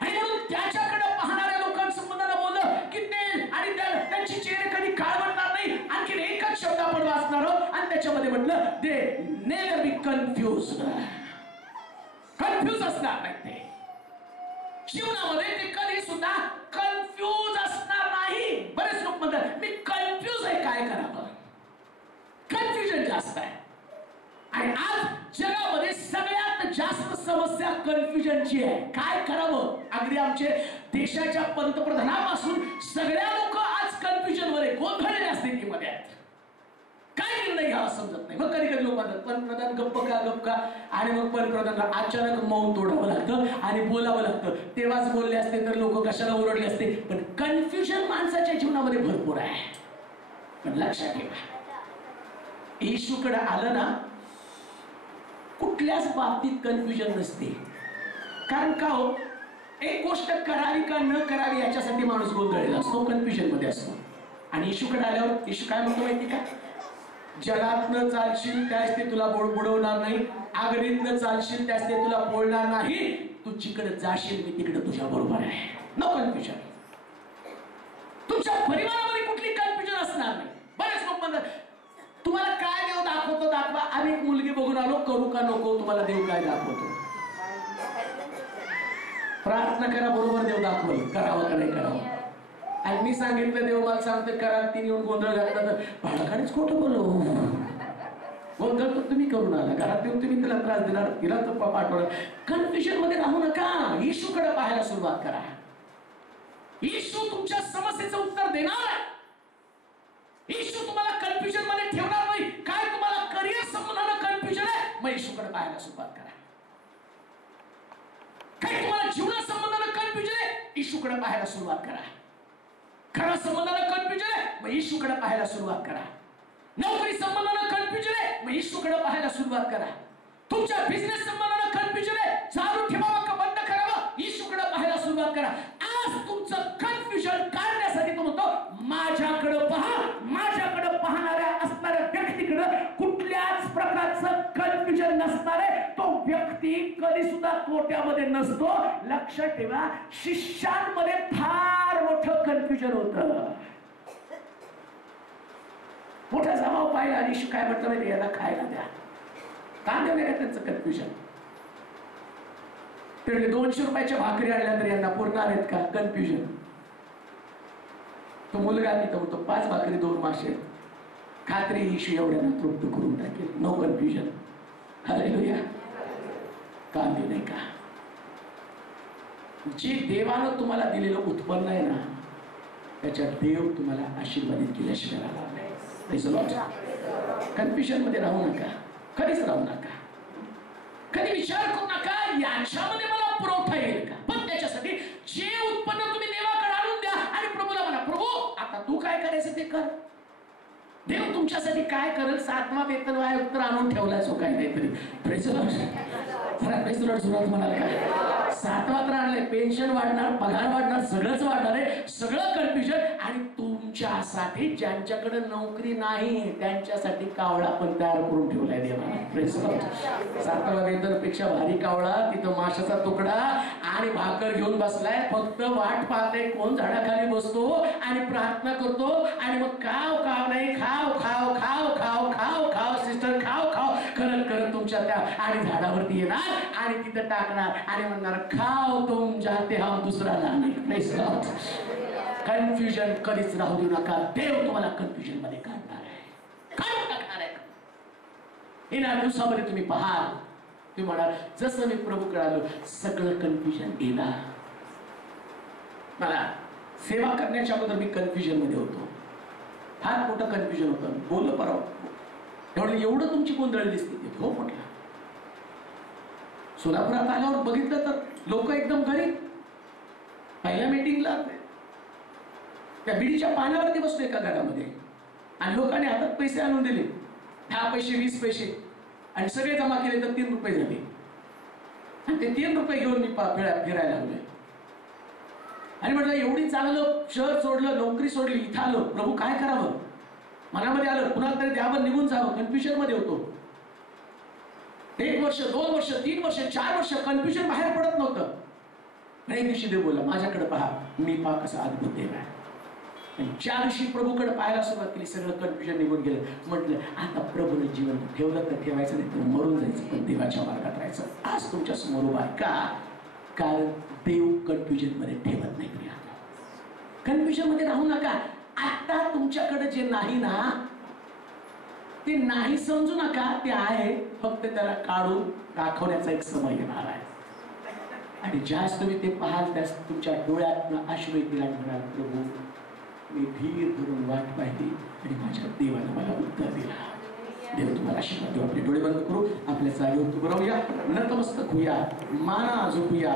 आणि म्हणून त्याच्याकडे पाहणाऱ्या लोकांसंबंधानं बोललं की ते आणि त्यांची चेहरे कधी काळवडणार नाही. आणखी एकच शब्द आपण वाचणार आहोत, आणि त्याच्यामध्ये म्हटलं they never B confused. Confuse असणार नाही ते जीवनामध्ये, ते कधी सुद्धा कन्फ्युज असणार नाही. बरेच लोक म्हणतात मी कन्फ्युज आहे, काय करावं. कन्फ्युजन जास्त आहे, आणि आज जगामध्ये सगळ्यात जास्त समस्या कन्फ्युजनची आहे. काय करावं. अगदी आमचे देशाच्या पंतप्रधानापासून सगळ्या लोक आज कन्फ्युजन मध्ये, गोंधळलेल्या स्थितीमध्ये आहेत. काय निर्णय घ्यावा समजत नाही. मग कधी कधी लोक म्हणतात पंतप्रधान गप्प का, आणि मग पंतप्रधानाला अचानक मौन तोडावं लागतं आणि बोलावं लागतं. तेव्हाच बोलले असते तर लोक कशाला ओरडले असते. पण कन्फ्युजन माणसाच्या जीवनामध्ये भरपूर आहे. पण लक्षात ठेवा, येशूकडे आलं ना, कुठल्याच बाबतीत कन्फ्युजन नसते. कारण का हो, एक गोष्ट करावी का न करावी याच्यासाठी माणूस गोंधळलेला असतो, कन्फ्युजन मध्ये असतो. आणि येशूकडे आल्यावर येशू काय म्हणतो माहिती का, जलातनं चालशील त्यास ते तुला बुडवणार नाही, आगीतनं चालशील त्यास ते तुला पोळणार नाही, तू जिकडे जाशील मी तिकडे तुझ्या बरोबर आहे. No confusion. तुमच्या परिवारामध्ये कुठली कन्फ्युजन असणार नाही. बरेच लोक म्हणतात तुम्हाला काय देव दाखवतो दाखवा. आम्ही एक मुलगी बघून आलो, करू का नको, तुम्हाला देव काय दाखवतो. प्रार्थना करा, बरोबर देव दाखवल, करावं का नाही करावं. आणि मी सांगितलं देव मला सांगतो करा, तिने येऊन गोंधळ घातला तर बाळाकडेच खोटं बोललो. गोंधळ तर तुम्ही करून आला, घरात येऊन तुम्ही तिला त्रास देणार, तिला तर पाठवणार. कन्फ्युजन मध्ये राहू नका. येशूकडे पाहायला सुरुवात करा. येशू तुमच्या समस्येचं उत्तर देणार आहे. येशू तुम्हाला कन्फ्युजन मध्ये ठेवणार नाही. काय तुम्हाला करिअर संबंधानं कन्फ्युजन आहे, मग येशूकडे पाहायला सुरुवात करा. काय तुम्हाला जीवना संबंधानं कन्फ्युजन आहे, येशूकडे पाहायला सुरुवात करा. घरा संबंधानं कन्फ्युजन आहे, मग येशूकडे पाहायला सुरुवात करा. नोकरी संबंधानं कन्फ्युजन आहे, मग येशूकडे पाहायला सुरुवात करा. तुमच्या बिझनेस संबंधानं कन्फ्युजन आहे, चालू ठेवावं का बंद करावं, येशूकडे पाहायला सुरुवात करा. आज तुमचं कन्फ्युजन काढण्यासाठी तो म्हणतो माझ्याकडे पहा. माझ्याकडे पाहणाऱ्या असणाऱ्या व्यक्तीकडे कुठल्याच प्रकारचं कन्फ्युजन नसणार आहे. तो व्यक्ती कधी सुद्धा तोट्यामध्ये नसतो. लक्षात ठेवा, शिष्यांमध्ये फार मोठं कन्फ्युजन होतं. मोठा जमाव पाहिला आणि येशू काय म्हटलं माहिती, याला खायला द्या. का देऊ नये त्यांचं कन्फ्युजन. ते 200 रुपयाच्या भाकरी आणल्या तर यांना पुरणार आहेत का, कन्फ्युजन. तो मुलगा तिथं होतो 5 भाकरी 2 मासे, खात्री येशू एवढ्यांना तृप्त करून टाकेल. No confusion. हालेलुया. का देऊ नाही का. जे देवानं तुम्हाला दिलेलं उत्पन्न आहे ना, त्याच्यात देव तुम्हाला आशीर्वादित केल्याशिवाय राहणार नाही. कन्फ्युजन मध्ये राहू नका, कधीच राहू नका. कधी विचार करू नका याच्यामध्ये मला पुरवठा येईल का. पण त्याच्यासाठी जे उत्पन्न तुम्ही देवाकडे आणून द्या आणि प्रभूला म्हणा, प्रभू आता तू काय करायचं ते कर. देव तुमच्यासाठी काय करेल. 7वा वेतन आयोग तर आणून ठेवलाय सो काय नाही तरी. प्रेज द लॉर्ड सुरुवात म्हणाल काय. 7वा तर आणलंय, पेन्शन वाढणार, पगार वाढणार, सगळंच वाढणार आहे. सगळं कन्फ्युजन. आणि तुमच्या तुमच्यासाठी ज्यांच्याकडे नोकरी नाही त्यांच्यासाठी कावळा पण तयार करून ठेवलाय देवाने. सातवा वेतनपेक्षा भारी कावळा, तिथं माशाचा तुकडा आणि भाकर घेऊन बसलाय, फक्त वाट पाहते कोण झाडाखाली बसतो आणि प्रार्थना करतो आणि मग खाव खाव नाही खाव खाव खाव खाव खाव खाव सिस्टर खाव खाव करत करत तुमच्या त्या आणि झाडावरती येणार आणि तिथं टाकणार आणि म्हणणार खाव तुम जाते हम दुसरा नाही. कन्फ्युजन कधीच राहू देऊ नका. देव तुम्हाला कन्फ्युजन मध्ये काढणार आहे, काढून टाकणार आहे. येणाऱ्या दिवसामध्ये तुम्ही पाहाल, तुम्ही म्हणाल जसं मी प्रभू आलो सगळं कन्फ्युजन येणार. मला सेवा करण्याच्या अगोदर मी कन्फ्युजन मध्ये होतो, फार मोठं कन्फ्युजन होतं. बोललो परवा एवढं तुमची गोंधळ दिसते. हो म्हटलं. सोलापुरात आल्यावर बघितलं तर लोक एकदम गरीब. पहिल्या मीटिंगला त्या बिडीच्या पानावरती बसलो एका घरामध्ये आणि लोकांनी हातात पैसे आणून दिले, 10 पैसे 20 पैसे आणि सगळे जमा केले तर 3 रुपये झाले आणि ते 3 रुपये घेऊन मी फिरायला लागलोय आणि म्हटलं एवढी चांगलं शहर सोडलं, नोकरी सोडली, इथं आलो, प्रभू काय करावं मनामध्ये आलं. कुणाला तरी द्यावं, निघून जावं. कन्फ्युजन मध्ये होतो. 1 वर्ष 2 वर्ष 3 वर्ष 4 वर्ष कन्फ्युजन बाहेर पडत नव्हतं. एक दिवशी देव बोला माझ्याकडे पहा, मी पहा कसा अद्भुत देव आहे. ज्या दिवशी प्रभूकडे पाहायला सुरुवात केली सगळं कन्फ्युजन निघून गेलं. म्हटलं आता प्रभूने जीवन ठेवलं तर ठेवायचं, नाही तर मरून जायचं, पण देवाच्या मार्गात राहायचं. आज तुमच्या समोर उभा आहे का? कारण देव कन्फ्युजन मध्ये ठेवत नाही. कन्फ्युजन मध्ये राहू नका. आता तुमच्याकडे जे नाही ना ते नाही समजू नका, ते आहे, फक्त त्याला काढून दाखवण्याचा एक समय येणार आहे. आणि ज्यास तुम्ही ते पाहाल त्यास तुमच्या डोळ्यात अश्रू येतील आणि म्हणाल प्रभू मी धीर धरून वाट पाहिली आणि माझ्या देवानं मला उत्तर दिला. देव तुम्हाला आशीर्वाद देऊ. आपले डोळे बंद करू, आपल्या जागेवर उभं राहूया, नतमस्तक होऊया, माना झोपूया.